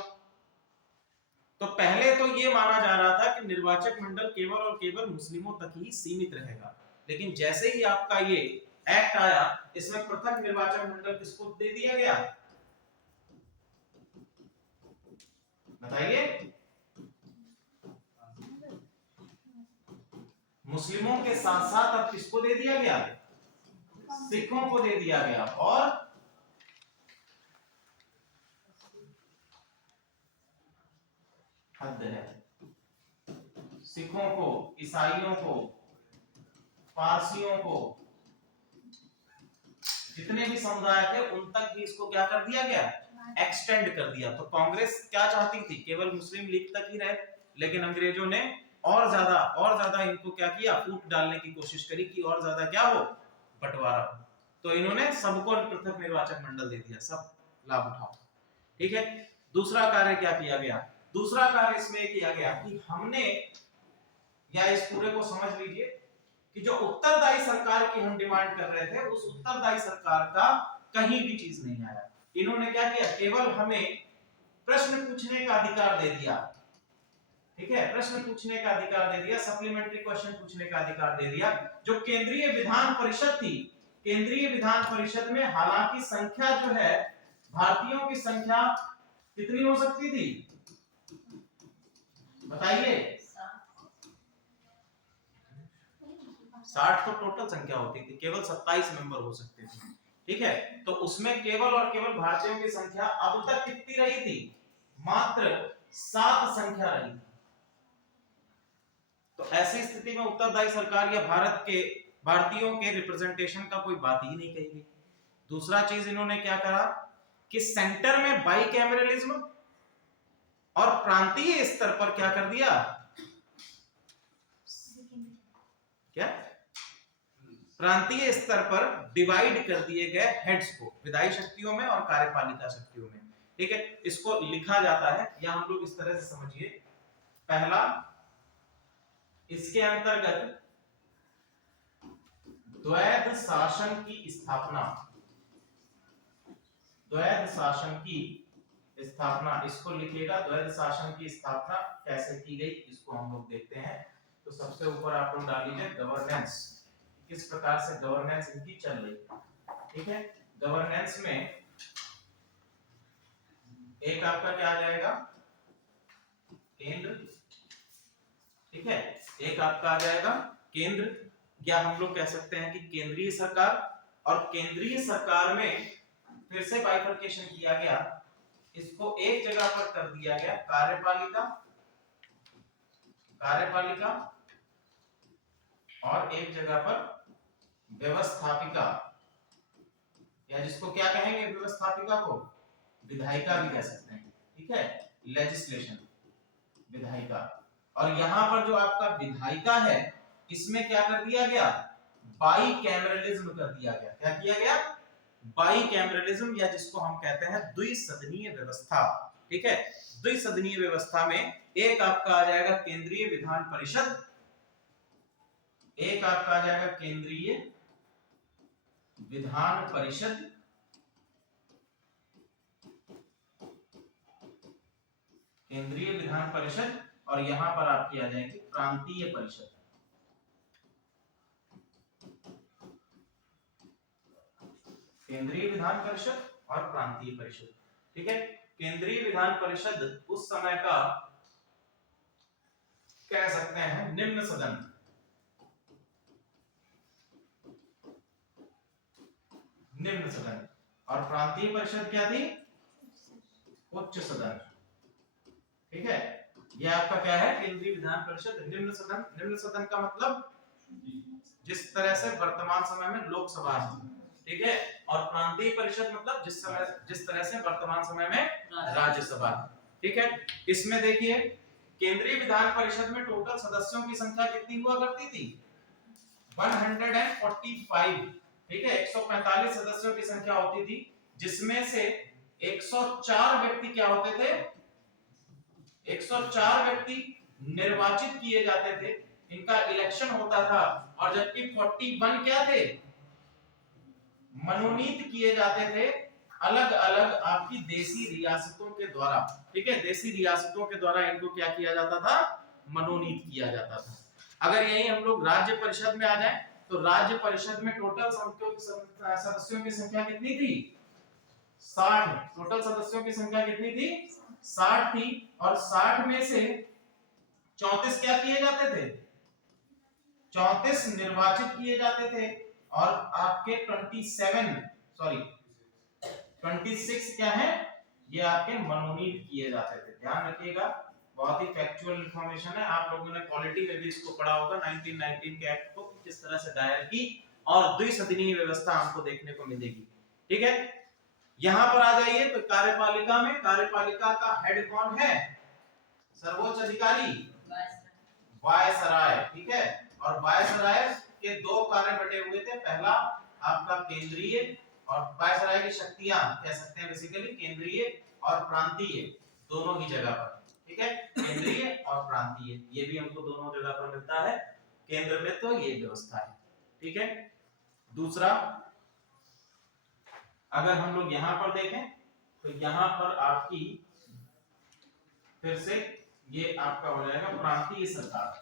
तो पहले तो ये माना जा रहा था कि निर्वाचक मंडल केवल और केवल मुस्लिमों तक ही सीमित रहेगा, लेकिन जैसे ही आपका ये एक्ट आया, इसमें पृथक निर्वाचन मंडल किसको दे दिया गया, बताइए, मुस्लिमों के साथ साथ अब किसको दे दिया गया, सिखों को दे दिया गया, और हद है, सिखों को, ईसाइयों को, पारसियों को, जितने भी समुदाय थे उन तक भी इसको क्या कर दिया गया, एक्सटेंड कर दिया। तो कांग्रेस क्या चाहती थी, केवल मुस्लिम लीग तक ही रहे, लेकिन अंग्रेजों ने और ज्यादा इनको क्या किया, फूट डालने की कोशिश करी कि और ज्यादा क्या हो, बंटवारा हो। तो इन्होंने सबको पृथक निर्वाचन मंडल दे दिया, सब लाभ उठाओ, ठीक है। दूसरा कार्य क्या किया गया, दूसरा कार्य इसमें किया गया कि हमने, या इस पूरे को समझ लीजिए कि जो उत्तरदायी सरकार की हम डिमांड कर रहे थे, उस उत्तरदायी सरकार का कहीं भी चीज नहीं आया। इन्होंने क्या किया, केवल हमें प्रश्न पूछने का अधिकार दे दिया, ठीक है, प्रश्न पूछने का अधिकार दे दिया, सप्लीमेंट्री क्वेश्चन पूछने का अधिकार दे दिया। जो केंद्रीय विधान परिषद थी, केंद्रीय विधान परिषद में हालांकि संख्या जो है, भारतीयों की संख्या कितनी हो सकती थी, बताइए, 60 तो टोटल संख्या होती थी, केवल 27 मेंबर हो सकते थे, ठीक है। तो उसमें केवल और केवल भारतीयों की संख्या अब तक कितनी रही थी, मात्र 7 संख्या रही थी। तो ऐसी स्थिति में उत्तरदायी सरकार या भारतीयों के रिप्रेजेंटेशन का कोई बात ही नहीं कही गई। दूसरा चीज इन्होंने क्या कहा कि सेंटर में बाइकैमरलिज्म और प्रांतीय स्तर पर क्या कर दिया, क्या प्रांतीय स्तर पर डिवाइड कर दिए गए हेड्स को, विधायी शक्तियों में और कार्यपालिका शक्तियों में, ठीक है। इसको लिखा जाता है, या हम लोग इस तरह से समझिए, पहला, इसके अंतर्गत द्वैध शासन की स्थापना, द्वैध शासन की स्थापना, इसको लिखिएगा, द्वैध शासन की स्थापना कैसे की गई, इसको हम लोग देखते हैं। तो सबसे ऊपर आप लोग डाल लीजिए गवर्नेंस, किस प्रकार से गवर्नेंस इनकी चल रही है, ठीक है। गवर्नेंस में एक आपका क्या आ जाएगा, केंद्र, ठीक है, एक आपका आ जाएगा केंद्र, या हम लोग कह सकते हैं कि केंद्रीय सरकार, और केंद्रीय सरकार में फिर से बाइफरकेशन किया गया, इसको एक जगह पर कर दिया गया कार्यपालिका, कार्यपालिका, और एक जगह पर व्यवस्थापिका, या जिसको क्या कहेंगे व्यवस्थापिका को विधायिका भी कह सकते हैं, ठीक है, लेजिस्लेशन विधायिका। और यहां पर जो आपका विधायिका है इसमें क्या कर दिया गया, बाई कैमरलिज्म कर दिया गया। क्या किया गया, बाई कैमरलिज्म, या जिसको हम कहते हैं द्विसदनीय व्यवस्था, ठीक है। द्विसदनीय व्यवस्था में एक आपका आ जाएगा केंद्रीय विधान परिषद, एक आपका आ जाएगा केंद्रीय विधान परिषद, केंद्रीय विधान परिषद, और यहां पर आपकी आ जाएगी प्रांतीय परिषद, केंद्रीय विधान परिषद और प्रांतीय परिषद, ठीक है। केंद्रीय विधान परिषद उस समय का कह सकते हैं निम्न सदन, निम्न सदन, और प्रांतीय परिषद क्या थी, उच्च सदन, ठीक है। यह आपका क्या है, केंद्रीय विधान परिषद निम्न सदन। निम्न सदन का मतलब जिस तरह से वर्तमान समय में लोकसभा है, ठीक है, और प्रांतीय परिषद मतलब जिस तरह से वर्तमान समय में राज्यसभा, ठीक है। इसमें देखिए केंद्रीय विधान परिषद में टोटल सदस्यों की संख्या कितनी हुआ करती थी, 145, ठीक है, 145 सदस्यों की संख्या होती थी, जिसमें से 104 व्यक्ति क्या होते थे, 104 व्यक्ति निर्वाचित किए जाते थे, इनका इलेक्शन होता था, और जबकि 41 क्या थे, मनोनीत किए जाते थे अलग अलग आपकी देसी रियासतों के द्वारा, ठीक है, देसी रियासतों के द्वारा इनको क्या किया जाता था, मनोनीत किया जाता था। अगर यही हम लोग राज्य परिषद में आ जाएं तो राज्य परिषद में टोटल सदस्यों की संख्या कितनी थी, 60। टोटल सदस्यों की संख्या कितनी थी, 60 थी, और 60 में से 34 क्या किए जाते थे, 34 निर्वाचित किए जाते थे, और आपके 26 क्या है, ये आपके मनोनीत किए जाते थे। ध्यान रखिएगा, बहुत ही फैक्चुअल इंफॉर्मेशन है, आप लोगों ने पॉलिटी में भी इसको पढ़ा होगा, 1919 के एक्ट को किस तरह से दायर की, और द्विसदनीय व्यवस्था हमको देखने को मिलेगी, ठीक है। यहां पर आ जाइए तो कार्यपालिका में, कार्यपालिका का हेड कौन है, सर्वोच्च अधिकारी वायसराय, ठीक है। और वायसराय के दो कार्य बटे हुए थे, पहला आपका केंद्रीय, और वायसराय की शक्तियां कह सकते हैं बेसिकली केंद्रीय और प्रांतीय दोनों ही जगह पर, ठीक है, केंद्रीय और प्रांतीय, ये भी हमको दोनों जगह पर मिलता है। केंद्र में तो ये व्यवस्था है, ठीक है। दूसरा, अगर हम लोग यहां पर देखें तो यहां पर आपकी फिर से ये आपका हो जाएगा प्रांतीय सरकार,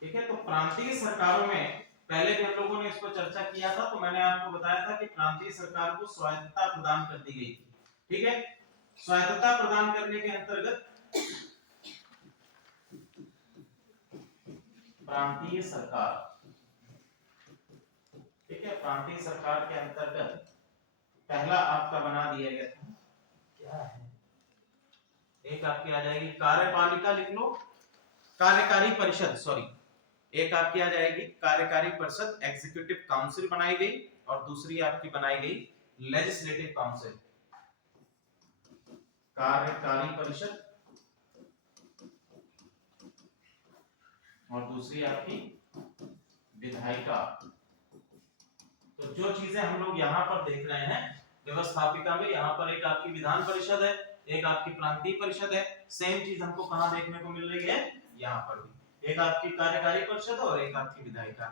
ठीक है। तो प्रांतीय सरकारों में पहले भी हम लोगों ने इसको चर्चा किया था, तो मैंने आपको बताया था कि प्रांतीय सरकार को स्वायत्तता प्रदान कर दी गई थी, ठीक है। स्वायत्तता प्रदान करने के अंतर्गत प्रांतीय सरकार, ठीक है, प्रांतीय सरकार के अंतर्गत पहला आपका बना दिया गया था, क्या है, एक आपकी आ जाएगी कार्यपालिका, लिख लो, कार्यकारी परिषद, सॉरी, एक आपकी आ जाएगी कार्यकारी परिषद, एग्जीक्यूटिव काउंसिल बनाई गई, और दूसरी आपकी बनाई गई लेजिस्लेटिव काउंसिल, कार्यकारी परिषद, और दूसरी आपकी विधायिका। तो जो चीजें हम लोग यहाँ पर देख रहे हैं व्यवस्थापिका में, यहाँ पर एक आपकी विधान परिषद है, एक आपकी प्रांतीय परिषद है, सेम चीज हमको कहाँ देखने को मिल रही है, यहाँ पर भी एक आपकी कार्यकारी परिषद और एक आपकी विधायिका,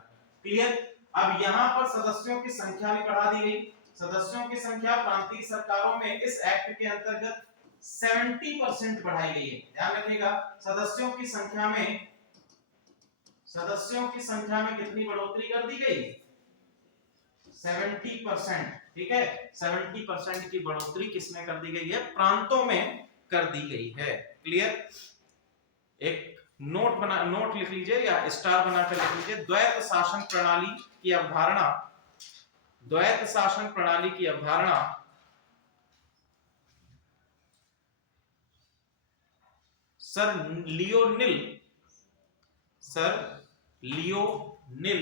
क्लियर। अब यहाँ पर सदस्यों की संख्या भी बढ़ा दी गई, सदस्यों की संख्या प्रांतीय सरकारों में इस एक्ट के अंतर्गत 70% बढ़ाई गई है। ध्यान रखिएगा, सदस्यों की संख्या में कितनी बढ़ोतरी कर दी गई, 70%, ठीक है। 70% की बढ़ोतरी किसमें कर दी गई है, प्रांतों में कर दी गई है, क्लियर। एक नोट लिख लीजिए या स्टार बनाकर लिख लीजिए, द्वैत शासन प्रणाली की अवधारणा, द्वैत शासन प्रणाली की अवधारणा सर लियोनिल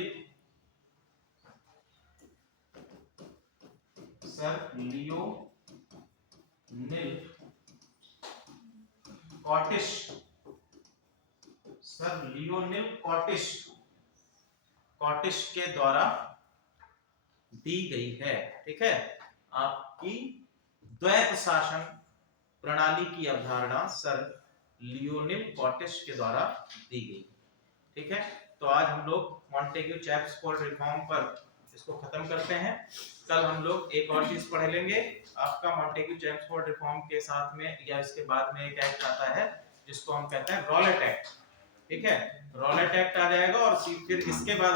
कॉटिश, सर लियोनिल कॉटिश के द्वारा दी गई है। ठीक है, आपकी द्वैत शासन प्रणाली की अवधारणा सर लियोनिल कॉटिश के द्वारा दी गई। ठीक है, तो आज हम लोग मॉन्टेग्यू चैप्सफोर्ड रिफॉर्म पर इसको खत्म करते हैं। कल हम लोग एक और चीज पढ़ लेंगे। आपका मॉन्टेग्यू चैप्सफोर्ड रिफॉर्म के साथ में या इसके बाद में एक एक्ट आता है जिसको हम कहते हैं रॉलेट एक्ट। ठीक है, रॉलेट एक्ट आ जाएगा और फिर इसके बाद